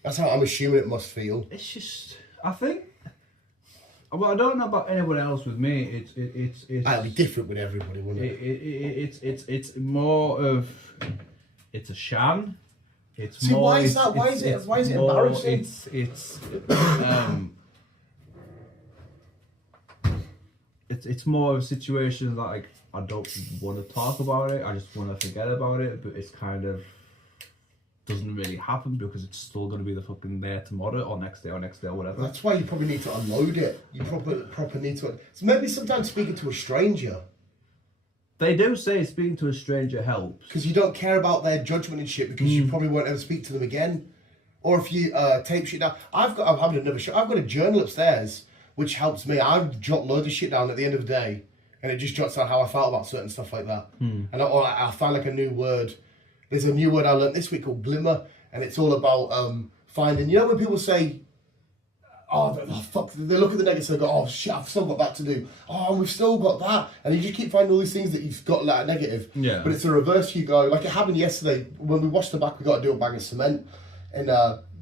That's how I'm assuming it must feel. It's just, I think. Well, I don't know about anyone else. With me, it's. It'll be different with everybody, wouldn't it? It's more of. It's a sham. It's See, more. Why is that? Why is it embarrassing? It's more of a situation that like I don't want to talk about it. I just want to forget about it. But it's kind of doesn't really happen because it's still going to be the fucking there tomorrow or next day or whatever. That's why you probably need to unload it. You proper need to. So maybe sometimes speaking to a stranger. They do say speaking to a stranger helps. Because you don't care about their judgment and shit because you probably won't ever speak to them again. Or if you tape shit down. I'm having another show. I've got a journal upstairs which helps me. I jot loads of shit down at the end of the day and it just jots down how I felt about certain stuff like that. And I find like a new word. There's a new word I learned this week called glimmer, and it's all about finding, you know when people say, oh fuck, they look at the negative and they go, oh shit, I've still got that to do. Oh, we've still got that. And you just keep finding all these things that you've got that are negative. Yeah. But it's a reverse, you go, like it happened yesterday, when we washed the back, we got to do a bag of cement. And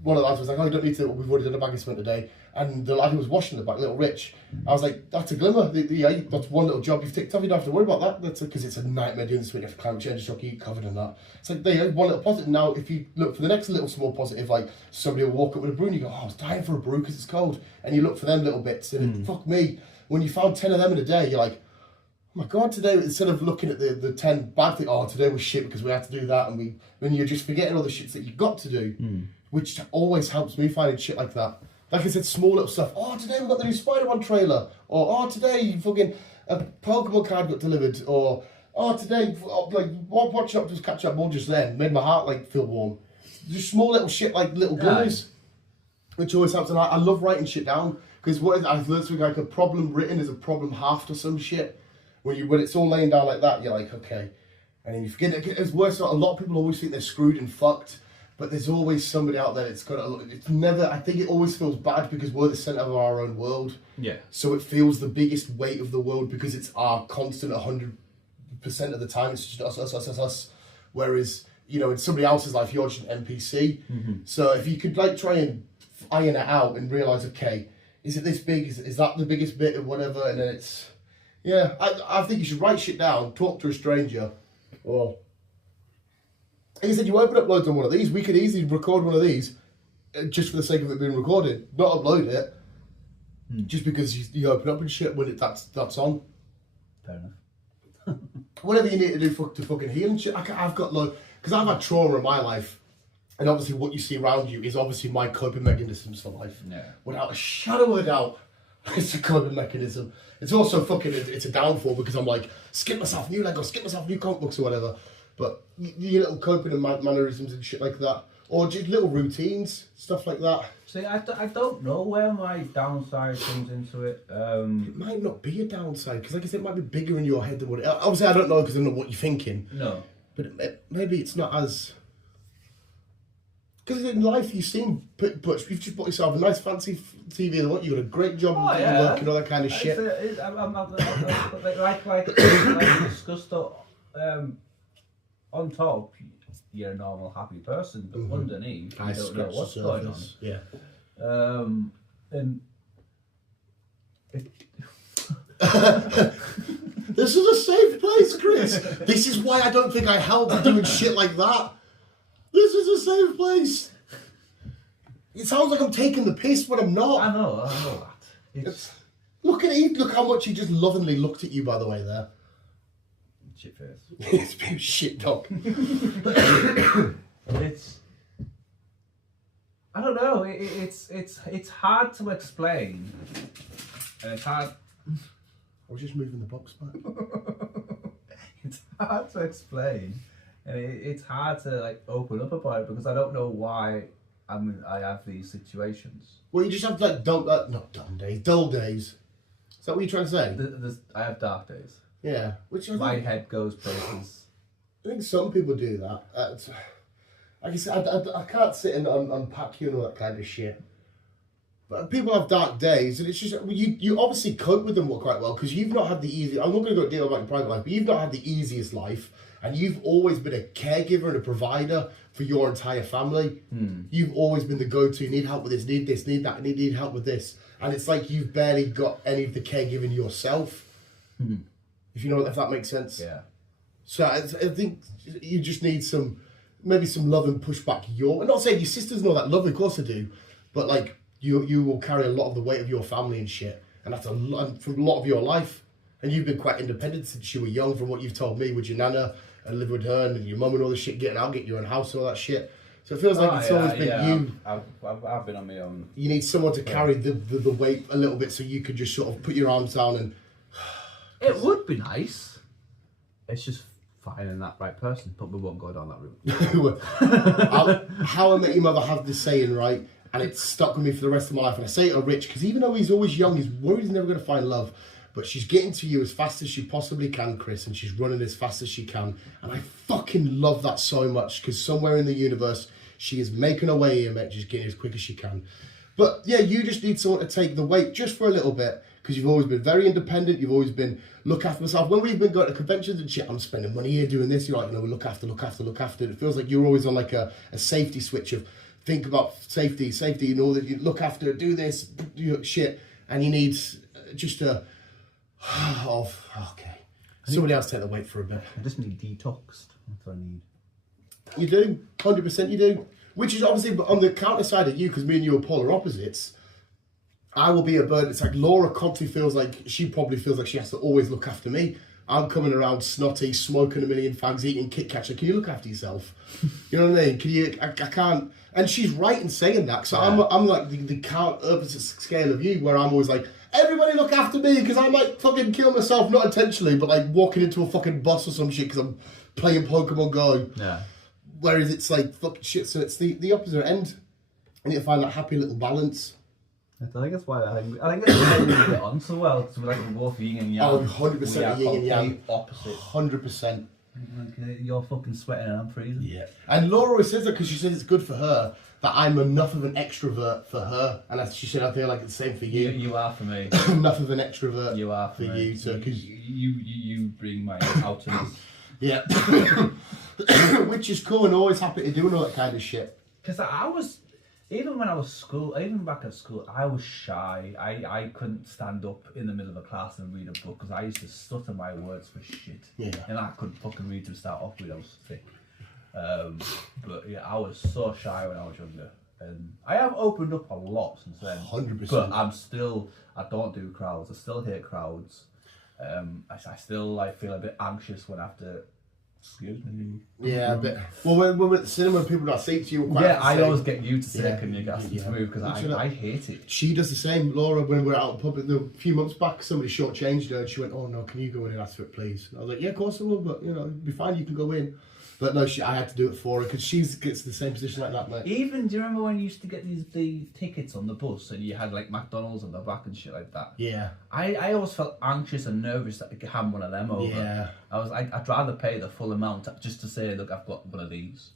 one of the lads was like, oh, you don't need to, we've already done a bag of cement today. And the lad who was washing the back, little Rich, I was like, that's a glimmer. That's one little job you've ticked off. You don't have to worry about that. That's because it's a nightmare doing this when you have climate change shock, you get covered in that. It's like, there you go, one little positive. Now, if you look for the next little small positive, like somebody will walk up with a brew and you go, oh, I was dying for a brew because it's cold. And you look for them little bits and fuck me. When you found 10 of them in a day, you're like, oh my God, today, instead of looking at the 10 bad things, oh, today was shit because we had to do that. And when you're just forgetting all the shits that you've got to do, which always helps me finding shit like that. Like I said, small little stuff. Oh, today we got the new Spider-Man trailer. Or, oh, today fucking a Pokemon card got delivered. Or, oh, today, like, what shop just catch up more just then? Made my heart, like, feel warm. Just small little shit, like little glimmers. Which always helps. And I love writing shit down. Because what I've learned something like a problem written is a problem halved or some shit. When it's all laying down like that, you're like, okay. And then you forget it. It's worse. A lot of people always think they're screwed and fucked. But there's always somebody out there that's got it's never, I think it always feels bad because we're the centre of our own world. Yeah. So it feels the biggest weight of the world because it's our constant 100% of the time. It's just us. Whereas, you know, in somebody else's life, you're just an NPC. So if you could like try and iron it out and realise, okay, is it this big? Is that the biggest bit or whatever? And then it's, yeah, I think you should write shit down, talk to a stranger, or... He said, you open up loads on one of these, we could easily record one of these just for the sake of it being recorded, not upload it, just because you open up and shit when that's on. Fair enough. Whatever you need to do to fucking heal and shit. I've got loads, because I've had trauma in my life, And obviously what you see around you is obviously my coping mechanisms for life. Yeah. Without a shadow of a doubt, it's a coping mechanism. It's also it's a downfall because I'm like, skip myself new Lego, skip myself new comic books or whatever. But your little coping and mannerisms and shit like that. Or just little routines, stuff like that. See, I don't know where my downside comes into it. It might not be a downside, because like I said, it might be bigger in your head than what it... Obviously, I don't know because I don't know what you're thinking. No. But maybe it's not as... Because in life, you seem pretty much... You've just bought yourself a nice fancy TV and what, you got a great job and work and all that kind of shit. Like we discussed on top, you're a normal, happy person, but underneath, you don't know what's going on. Yeah. And this is a safe place, Chris. This is why I don't think I help with doing shit like that. This is a safe place. It sounds like I'm taking the piss, but I'm not. I know that. Look at it. Look how much he just lovingly looked at you, by the way, there. Shit face. It's a bit of shit dog. I don't know. It's hard to explain, and it's hard. I was just moving the box back. It's hard to explain, and it's hard to like open up about it because I don't know why I have these situations. Well, you just have like dull days. Is that what you're trying to say? I have dark days. Yeah, which My head goes places. I think some people do that. Like I said, I can't sit and unpack you and all that kind of shit. But people have dark days, and it's just you obviously cope with them quite well because you've not had the easy. I'm not going to go deal about your private life, but you've not had the easiest life, and you've always been a caregiver and a provider for your entire family. You've always been the go-to. Need help with this, need that, need help with this, and it's like you've barely got any of the caregiving yourself. If you know if that makes sense. Yeah. So I think you just need maybe some love and push back I'm not saying your sisters know that love, of course they do, but like you will carry a lot of the weight of your family and shit, and that's from a lot of your life, and you've been quite independent since you were young, from what you've told me, with your nana and live with her and your mum and all this shit, I'll get you in house and all that shit. So it feels like it's always been you. I've been on my own. You need someone to carry the weight a little bit, so you could just sort of put your arms down and. It would be nice. It's just finding that right person, but we won't go down that route. How I Met Your Mother have this saying, right? And it's stuck with me for the rest of my life. And I say it to Rich, because even though he's always young, he's worried he's never going to find love. But she's getting to you as fast as she possibly can, Chris, and she's running as fast as she can. And I fucking love that so much, because somewhere in the universe, she is making her way here, mate. She's getting as quick as she can. But yeah, you just need someone to take the weight just for a little bit, because you've always been very independent. You've always been look after myself. When we've been going to conventions and shit, I'm spending money here doing this. You're like, look after. It feels like you're always on like a safety switch of think about safety, you know, that you look after, do this, do shit, and you need just a okay. Somebody else take the weight for a bit. I just need detoxed. That's what I need. You do, 100% you do. Which is obviously on the counter side of you, because me and you are polar opposites. I will be a bird. It's like Laura she probably feels like she has to always look after me. I'm coming around snotty, smoking a million fags, eating Kit Kats. Can you look after yourself? You know what I mean? I can't. And she's right in saying that. So yeah. I'm like the opposite scale of you, where I'm always like, everybody look after me, because I might fucking kill myself, not intentionally, but like walking into a fucking bus or some shit because I'm playing Pokemon Go. Yeah. Whereas it's like fucking shit. So it's the opposite end. I need to find that happy little balance. I think that's why I think that's why we get on so well, because we're like both yin and yang. Oh, 100% yin and yang. Opposite. 100%. You're fucking sweating and I'm freezing. Yeah. And Laura always says that because she says it's good for her that I'm enough of an extrovert for her, and she said I feel like it's the same for you. You are for me. Enough of an extrovert. You are for you, so because you bring my outings. Yeah. Which is cool, and always happy to do and all that kind of shit. Because I was. Even when I was even back at school, I was shy. I couldn't stand up in the middle of a class and read a book because I used to stutter my words for shit. Yeah. And I couldn't fucking read to start off with. I was thick. But yeah, I was so shy when I was younger. And I have opened up a lot since then. 100%. But I don't do crowds. I still hate crowds. I still feel a bit anxious when I have to Excuse me. Yeah, but well, when we're at the cinema, people not say to you. Quite Yeah, I always get you to say, Yeah, "Can you get us yeah. to move?" Because I hate it. She does the same. Laura, when we were out in public a few months back, somebody shortchanged her and she went, "Oh no, can you go in and ask for it, please?" And I was like, "Yeah, of course I will, but you know, it'll be fine, you can go in." But no, I had to do it for her because she gets the same position like that, mate. Even, do you remember when you used to get the tickets on the bus and you had like McDonald's on the back and shit like that? Yeah. I always felt anxious and nervous that I could hand one of them over. Yeah. I was like, I'd rather pay the full amount just to say, look, I've got one of these.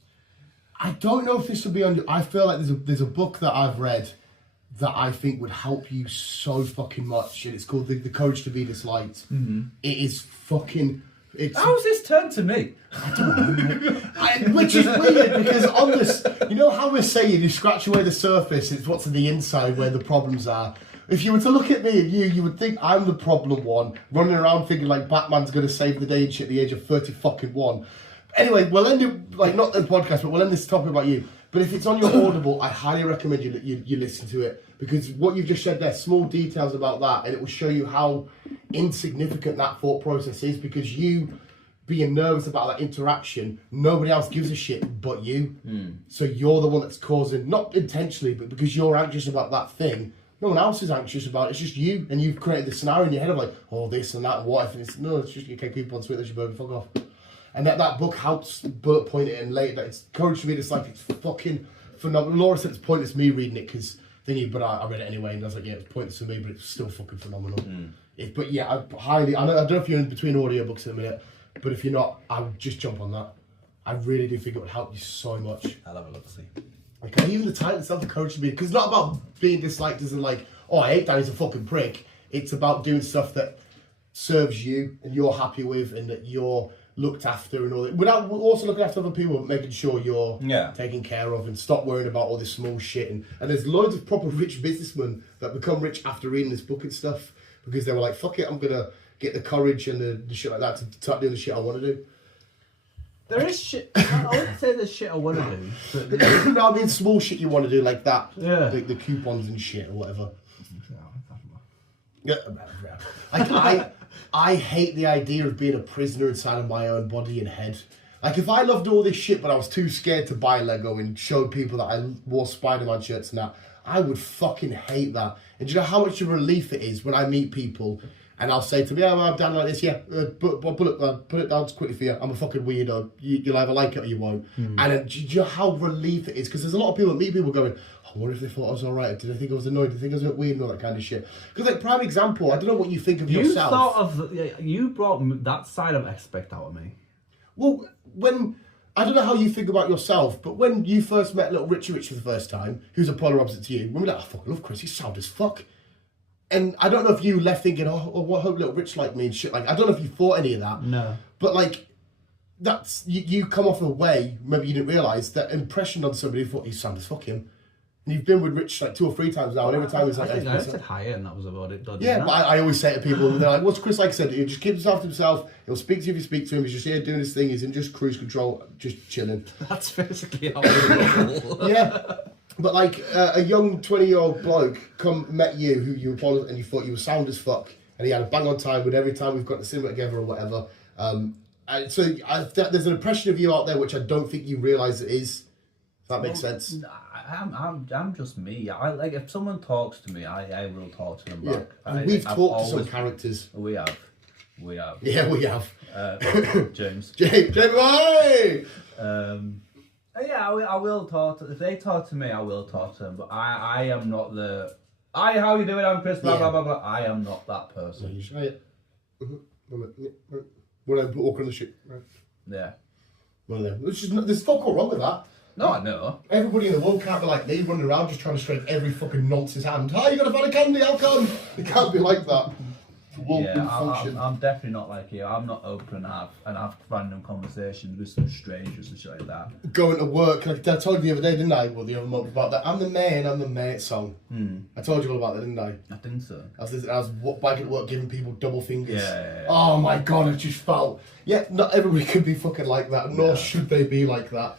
I don't know if this will be on. I feel like there's a book that I've read that I think would help you so fucking much, and it's called The Courage to Be Disliked. Mm-hmm. It is fucking. How's this turned to me? Which is weird because on this, you know how we're saying you scratch away the surface, it's what's in the inside where the problems are. If you were to look at me and you would think I'm the problem one, running around thinking like Batman's going to save the day and shit at the age of 30 fucking one. Anyway, we'll end it, like not the podcast, but we'll end this topic about you. But if it's on your Audible, I highly recommend you listen to it because what you've just said there, small details about that, and it will show you how insignificant that thought process is because you being nervous about that interaction, nobody else gives a shit but you. So you're the one that's causing, not intentionally, but because you're anxious about that thing, no one else is anxious about it. It's just you, and you've created the scenario in your head of like, oh, this and that, and what if? And it's, no, it's just you can keep on sweet, let your burger, fuck off. And that book helps bullet point it and later that it's Courage to Be Disliked. It's fucking phenomenal. Laura said it's pointless me reading it because but I read it anyway and I was like, yeah, it's pointless to me, but it's still fucking phenomenal. But yeah, I don't know if you're in between audiobooks in a minute, but if you're not, I would just jump on that. I really do think it would help you so much. I'll have a look, see. Like, even the title itself, The Courage to Be, because it's not about being disliked as in like, oh, I hate that, he's a fucking prick. It's about doing stuff that serves you and you're happy with and that you're looked after and all that. Without also looking after other people, making sure you're taken care of and stop worrying about all this small shit. And there's loads of proper rich businessmen that become rich after reading this book and stuff because they were like, fuck it, I'm going to get the courage and the shit like that to start doing the shit I want to do. There is shit. I wouldn't say there's shit I want to do. But no, I mean small shit you want to do like that. Yeah. The coupons and shit or whatever. Yeah. Like, I hate the idea of being a prisoner inside of my own body and head. Like, if I loved all this shit but I was too scared to buy Lego and show people that I wore Spider-Man shirts and that, I would fucking hate that. And do you know how much of a relief it is when I meet people and I'll say to them, yeah, well, I'm down like this, yeah, put it down quickly for you. I'm a fucking weirdo. You'll either like it or you won't. And then, do you know how relief it is? Because there's a lot of people that meet people going, I wonder if they thought I was alright. Did they think I was annoyed? Did they think I was a bit weird and all that kind of shit? Because, like, prime example, I don't know what you think of yourself. You brought that side of aspect out of me. Well, I don't know how you think about yourself, but when you first met little Richie Rich for the first time, who's a polar opposite to you, when we're like, I fucking love Chris, he's sound as fuck. And I don't know if you left thinking, oh, what hope little Rich like me and shit. Like, I don't know if you thought any of that. No. But, like, that's, you come off a way, maybe you didn't realise, that impression on somebody who thought, he sound as fuck him. And you've been with Rich like 2 or 3 times now, and every time he's like... I said hi and that was about it. Yeah, but I always say to people, and they're like, what's Chris like? I said, he'll just keep himself to himself, he'll speak to you if you speak to him, he's just here doing his thing, he's in just cruise control, just chilling. That's basically how it is. Yeah. But like a young 20-year-old bloke met you who you apologized and you thought you were sound as fuck and he had a bang on time with every time we've got the cinema together or whatever. So there's an impression of you out there which I don't think you realise it is. If that makes sense. I'm just me. I like if someone talks to me, I will talk to them back. Yeah. We've talked to some characters. We have. Yeah, we have. James. Jamie! Yeah, I will talk to. If they talk to me, I will talk to them. But I am not the. Hi, how you doing? I'm Chris. Blah blah blah blah. I am not that person. No, you should. When I walk on the ship, right? Yeah. One of them. There's fuck all wrong with that. No, I know. Everybody in the world can't be like me, running around just trying to scrape every fucking nonsense hand. Hi, you got a fan of candy? I'll come. It can't be like that. I'm definitely not like you. I'm not open and have random conversations with some strangers and shit like that. Going to work, like I told you the other day, didn't I? Well, the other month about that. I'm the mate song. I told you all about that, didn't I? I think so. I was biking to work, giving people double fingers. Yeah. Oh my god, I just felt. Yeah, not everybody can be fucking like that, nor should they be like that.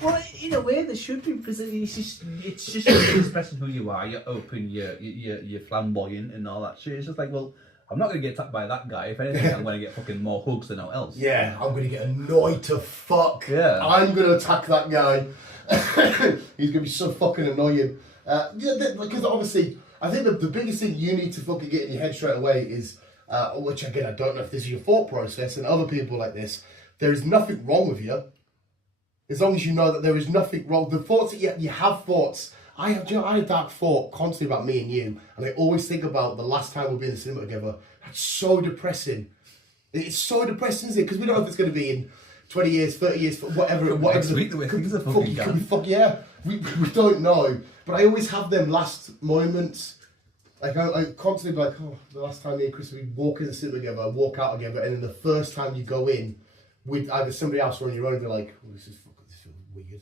Well, in a way, they should be because it's just you're expressing who you are. You're open. You're flamboyant and all that shit. It's just like, well, I'm not going to get attacked by that guy. If anything, I'm going to get fucking more hugs than else. Yeah, I'm going to get annoyed to fuck. Yeah. I'm going to attack that guy. He's going to be so fucking annoying. Because obviously, I think the biggest thing you need to fucking get in your head straight away is, which again, I don't know if this is your thought process, and other people like this, there is nothing wrong with you. As long as you know that there is nothing wrong. The thoughts that you have thoughts. I had a dark thought constantly about me and you, and I always think about the last time we'll be in the cinema together. That's so depressing. It's so depressing, isn't it? Because we don't know if it's going to be in 20 years, 30 years, whatever. Next week, the way things are fucking gone. Yeah, we don't know. But I always have them last moments. Like, I constantly be like, oh, the last time me and Chris, we walk in the cinema together, walk out together, and then the first time you go in with either somebody else or on your own, you're like, oh, this feels weird.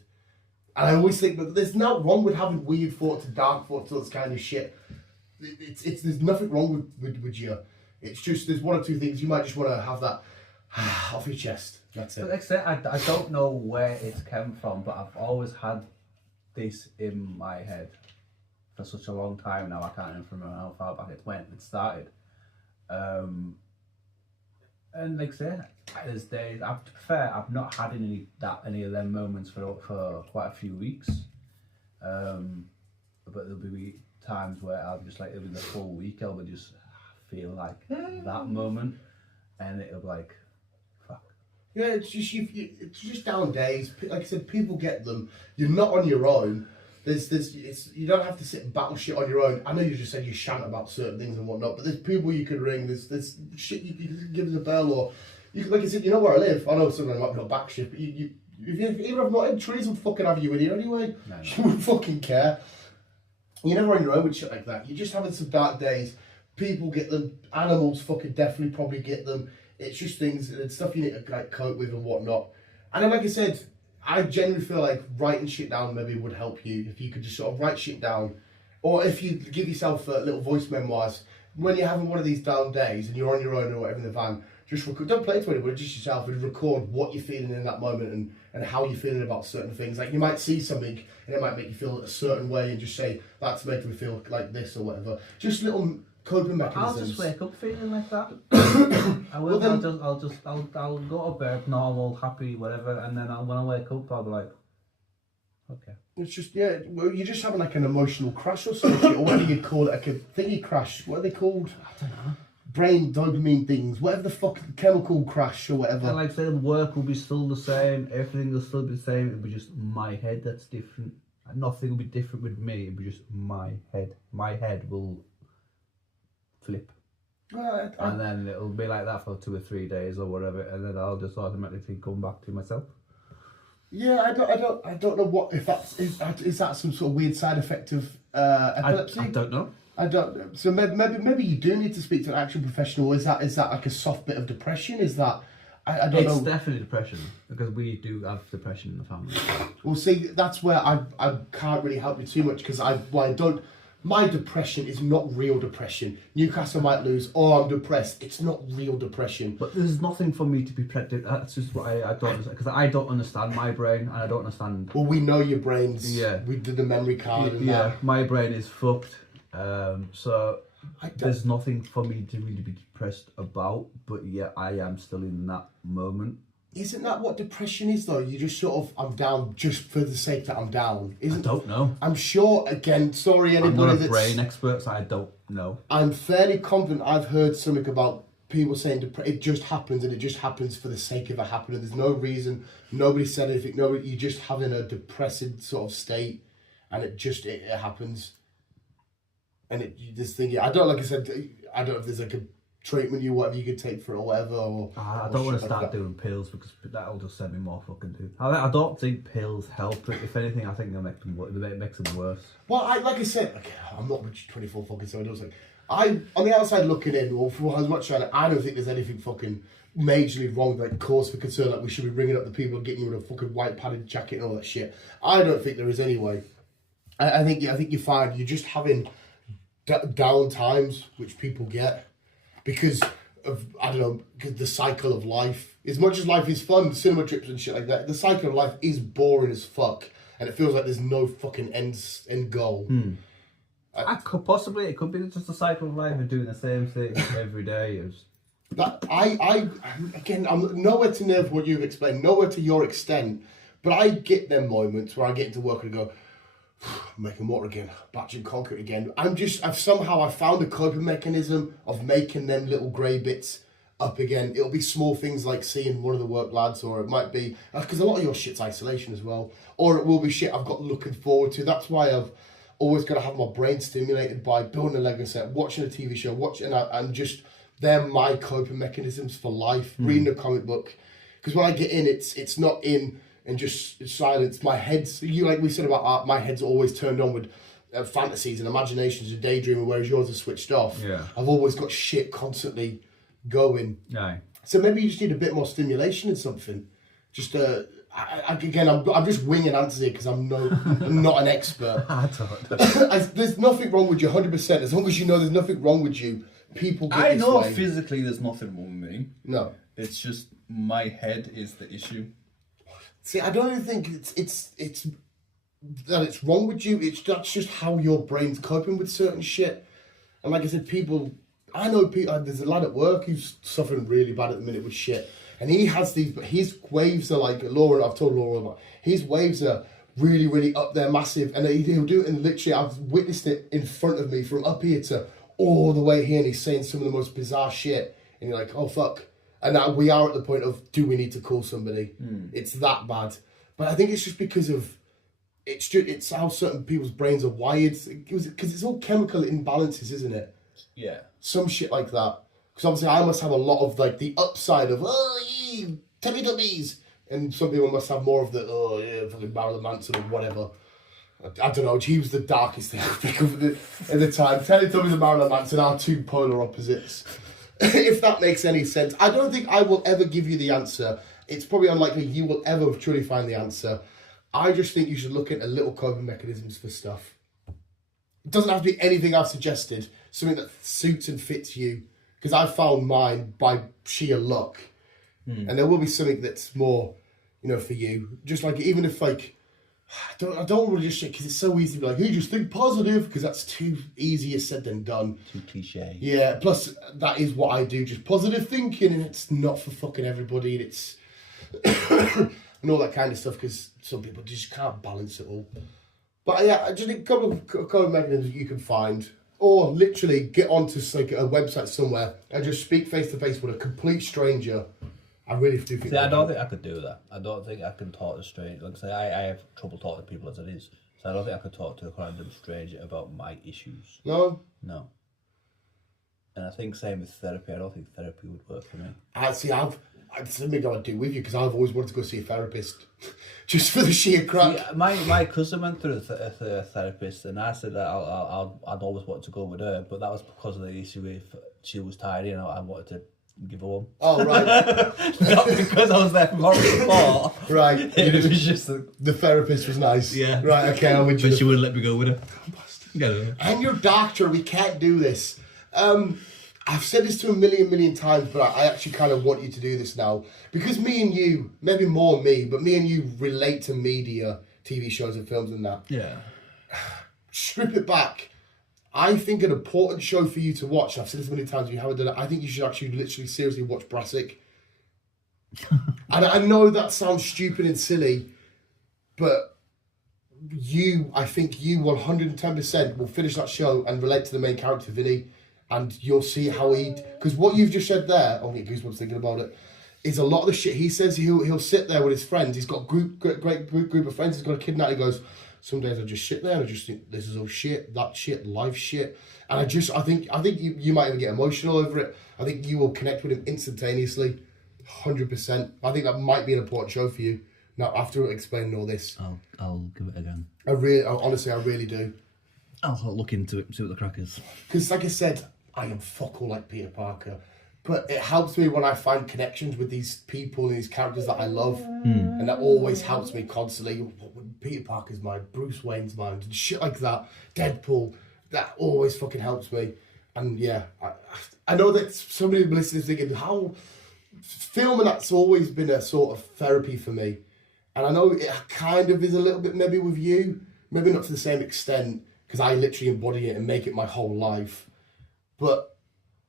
And I always think, but there's nothing wrong with having weird thoughts and dark thoughts, all this kind of shit. There's nothing wrong with you. It's just, there's one or two things you might just want to have that off your chest. That's it. But like I said, I don't know where it's come from, but I've always had this in my head for such a long time now. I can't even remember how far back it went. It started. And like I said, there's days, to be fair, I've not had any of them moments for quite a few weeks. But there'll be times where I'll just like, it'll be the full week, I'll just feel like that moment, and it'll be like, fuck. Yeah, it's just down days. Like I said, people get them. You're not on your own. You don't have to sit and battle shit on your own. I know you just said you shan't about certain things and whatnot, but there's people you could ring. There's shit you can give us a bell, or you like I said, you know where I live. I know sometimes I might be on back shift, but if you have not, trees would fucking have you in here anyway. No. You wouldn't fucking care. You're never on your own with shit like that. You're just having some dark days. People get them. Animals fucking definitely probably get them. It's just things and stuff you need to like cope with and whatnot. And then, like I said, I genuinely feel like writing shit down maybe would help you if you could just sort of write shit down, or if you give yourself little voice memoirs when you're having one of these down days and you're on your own or whatever in the van. Just record, don't play it to anybody, just yourself, and record what you're feeling in that moment and how you're feeling about certain things. Like, you might see something and it might make you feel a certain way and just say, that's making me feel like this or whatever. Just little coping mechanisms. I'll just wake up feeling like that. I will. Well, I'll go to bed normal, happy, whatever, and then when I wake up, I'll be like, okay. It's just, yeah, well, you're just having like an emotional crash or something, or whatever you call it, like a thingy crash. What are they called? I don't know. Brain dopamine things, whatever the fuck, chemical crash or whatever. And like I said, work will be still the same, everything will still be the same, it'll be just my head that's different. Nothing will be different with me, it'll be just my head. My head will flip. Well, and then it'll be like that for 2 or 3 days or whatever, and then I'll just automatically come back to myself. Yeah, I don't know what, if that's, is that some sort of weird side effect of epilepsy? I don't know. I don't. So maybe you do need to speak to an actual professional. Is that like a soft bit of depression? Is that I don't know. It's definitely depression, because we do have depression in the family. Well, see, that's where I can't really help you too much, because I don't. My depression is not real depression. Newcastle might lose. Oh, I'm depressed. It's not real depression. But there's nothing for me to be protected. That's just what I don't understand, because I don't understand my brain, and I don't understand. Well, we know your brains. Yeah. We did the memory card. And yeah. that. My brain is fucked. So there's nothing for me to really be depressed about, but yeah, I am still in that moment. Isn't that what depression is, though? You just sort of, I'm down just for the sake that I'm down. I don't know. I'm sure, again, sorry anybody I'm not a brain expert, so I don't know. I'm fairly confident I've heard something about people saying it just happens, and it just happens for the sake of it happening. There's no reason, nobody said anything, you're just having a depressive sort of state, and it happens. And this thing, I don't, like I said, I don't know if there's like a treatment whatever you could take for it or whatever. Or I don't want to start doing pills, because that'll just send me more fucking too. I don't think pills help. If anything, I think it makes them worse. Well, like I said, I'm not 24 fucking 7. I was like, on the outside looking in, or for as much as I don't think there's anything fucking majorly wrong, like cause for concern, like we should be ringing up the people and getting you with a fucking white padded jacket and all that shit. I don't think there is anyway. I think you're fine. You're just having down times, which people get because of, I don't know, because the cycle of life. As much as life is fun, cinema trips and shit like that, the cycle of life is boring as fuck, and it feels like there's no fucking end goal. I could possibly, it could be just a cycle of life of doing the same thing every day. That again, I'm nowhere to near what you've explained, nowhere to your extent, but I get them moments where I get into work and go, I'm making water again, batching concrete again. I've somehow found a coping mechanism of making them little grey bits up again. It'll be small things like seeing one of the work lads, or it might be, because a lot of your shit's isolation as well, or it will be shit I've got looking forward to. That's why I've always got to have my brain stimulated by building a Lego set, watching a TV show, and just, they're my coping mechanisms for life. Reading a comic book, because when I get in, it's not in and just silence. My head's, like we said about art, my head's always turned on with fantasies and imaginations and daydreaming, whereas yours are switched off. Yeah. I've always got shit constantly going. Aye. So maybe you just need a bit more stimulation in something. Just I'm just winging answers here because I'm not an expert. I don't know. There's nothing wrong with you, 100%. As long as you know there's nothing wrong with you, people get I this know way. physically there's nothing wrong with me. No. It's just my head is the issue. See, I don't even think it's that it's wrong with you. That's just how your brain's coping with certain shit. And like I said, I know people. There's a lad at work who's suffering really bad at the minute with shit, and he has these. His waves are like Laura. I've told Laura about. His waves are really, really up there, massive, and he'll do it. And literally, I've witnessed it in front of me from up here to all the way here, and he's saying some of the most bizarre shit, and you're like, oh fuck. And now we are at the point of, do we need to call somebody? It's that bad. But I think it's just because of, it's how certain people's brains are wired. Because it's all chemical imbalances, isn't it? Yeah. Some shit like that. Because obviously I must have a lot of like the upside of, Teletubbies. And some people must have more of the, fucking Marilyn Manson or whatever. I don't know, he was the darkest thing I think of at the time. Teletubbies and Marilyn Manson are two polar opposites. If that makes any sense. I don't think I will ever give you the answer. It's probably unlikely you will ever truly find the answer. I just think you should look at little coping mechanisms for stuff. It doesn't have to be anything I've suggested. Something that suits and fits you. Because I found mine by sheer luck. And there will be something that's more, for you. Just like, even if like, I don't want to just shit, because it's so easy to be like, hey, just think positive, because that's too easier said than done. Too cliche. Yeah, plus that is what I do, just positive thinking, and it's not for fucking everybody, and it's and all that kind of stuff, because some people just can't balance it all. But yeah, I just think a couple of mechanisms you can find, or literally get onto like a website somewhere and just speak face to face with a complete stranger. I really do think. See, I don't think I could do that. I don't think I can talk to strangers. Like I say, I have trouble talking to people as it is. So I don't think I could talk to a random stranger about my issues. No? No. And I think same with therapy. I don't think therapy would work for me. It's something I would do with you, because I've always wanted to go see a therapist. Just for the sheer crack. See, my cousin went through a therapist, and I said that I'd always wanted to go with her, but that was because of the issue if she was tired, I wanted to give her one. Oh, right. Not because I was there for support. Right. It was just the therapist was nice. Yeah. Right, okay, I'm with you. But she wouldn't let me go with her. Yeah. I'm your doctor, we can't do this. I've said this to a million times, but I actually kind of want you to do this now. Because me and you, maybe more me, but me and you relate to media, TV shows and films and that. Yeah. Strip it back. I think an important show for you to watch, and I've said this many times, if you haven't done it, I think you should actually literally seriously watch Brassic. And I know that sounds stupid and silly, but I think you 110% will finish that show and relate to the main character, Vinny, and you'll see how because what you've just said there, I'll get goosebumps thinking about it, is a lot of the shit he says. He'll sit there with his friends, he's got a great group of friends, he's got a kid, and he goes, some days I just sit there and I just think, this is all shit, that shit, life shit. And I think you might even get emotional over it. I think you will connect with him instantaneously, 100%. I think that might be an important show for you. Now, after explaining all this, I'll give it again. Honestly, I really do. I'll look into it, see what the crack is. Because, like I said, I am fuck all like Peter Parker. But it helps me when I find connections with these people and these characters that I love. And that always helps me constantly. Peter Parker's mind, Bruce Wayne's mind, and shit like that. Deadpool, that always fucking helps me. And yeah, I know that somebody listening is thinking, how film and that's always been a sort of therapy for me. And I know it kind of is a little bit maybe with you, maybe not to the same extent, because I literally embody it and make it my whole life. But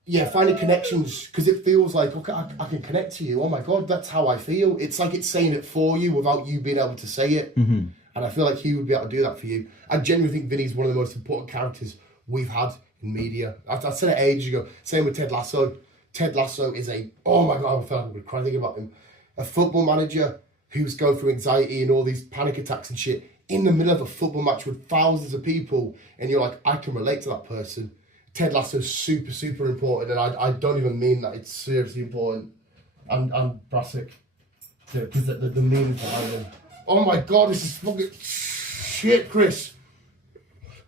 yeah, finding connections, because it feels like, okay, I can connect to you. Oh my God, that's how I feel. It's like it's saying it for you without you being able to say it. Mm-hmm. And I feel like he would be able to do that for you. I genuinely think Vinny's one of the most important characters we've had in media. I said it ages ago. Same with Ted Lasso. Ted Lasso is oh my God, I feel like I'm going to cry thinking about him. A football manager who's going through anxiety and all these panic attacks and shit in the middle of a football match with thousands of people. And you're like, I can relate to that person. Ted Lasso's super, super important. And I don't even mean that. It's seriously important. And Brassic. Because the meaning behind him. Oh my God, this is fucking shit, Chris.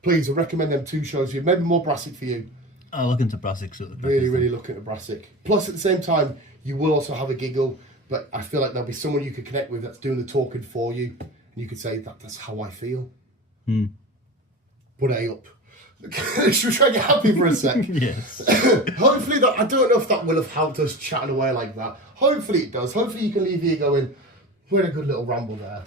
Please, I recommend them 2 shows here. Maybe more Brassic for you. I'll look into Brassic. Really look into Brassic. Plus, at the same time, you will also have a giggle, but I feel like there'll be someone you could connect with that's doing the talking for you, and you could say, that's how I feel. Put A up. Should we try and get happy for a sec? Yes. Hopefully, I don't know if that will have helped us chatting away like that. Hopefully it does. Hopefully you can leave here going, we had a good little ramble there.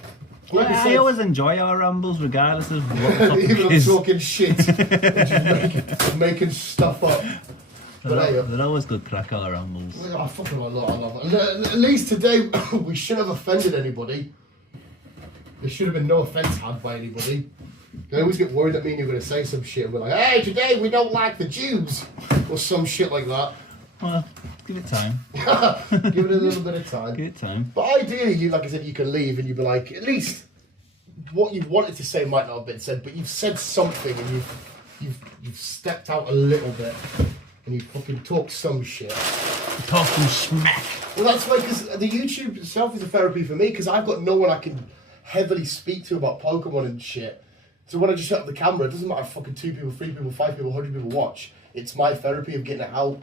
Like I always enjoy our rambles, regardless of what the topic even is. talking shit and just making stuff up. They're always good crack, our rambles. I fucking love it. At least today we shouldn't have offended anybody. There should have been no offence had by anybody. I always get worried that me and you're going to say some shit and we're like, hey, today we don't like the Jews. Or some shit like that. Well, give it time. Give it a little bit of time. Give it time. But ideally, you, like I said, you can leave and you'd be like, at least what you wanted to say might not have been said, but you've said something and you've stepped out a little bit and you fucking talked some shit. Talk some smack. Well, that's why, because the YouTube itself is a therapy for me, because I've got no one I can heavily speak to about Pokemon and shit. So when I just shut up the camera, it doesn't matter if fucking 2 people, 3 people, 5 people, 100 people watch. It's my therapy of getting it out.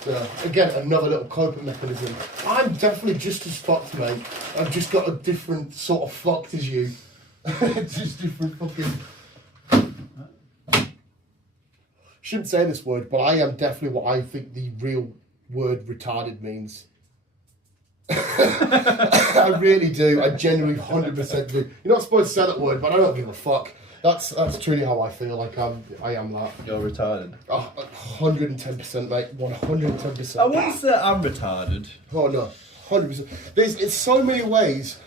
So, again, another little coping mechanism. I'm definitely just as fucked, mate. I've just got a different sort of fucked as you. Just different fucking... Shouldn't say this word, but I am definitely what I think the real word retarded means. I really do. I genuinely 100% do. You're not supposed to say that word, but I don't give a fuck. That's truly how I feel. Like I am that. You're retarded. Oh, 110%, mate. 110%. I wouldn't say I'm retarded. Oh no, 100%. In so many ways,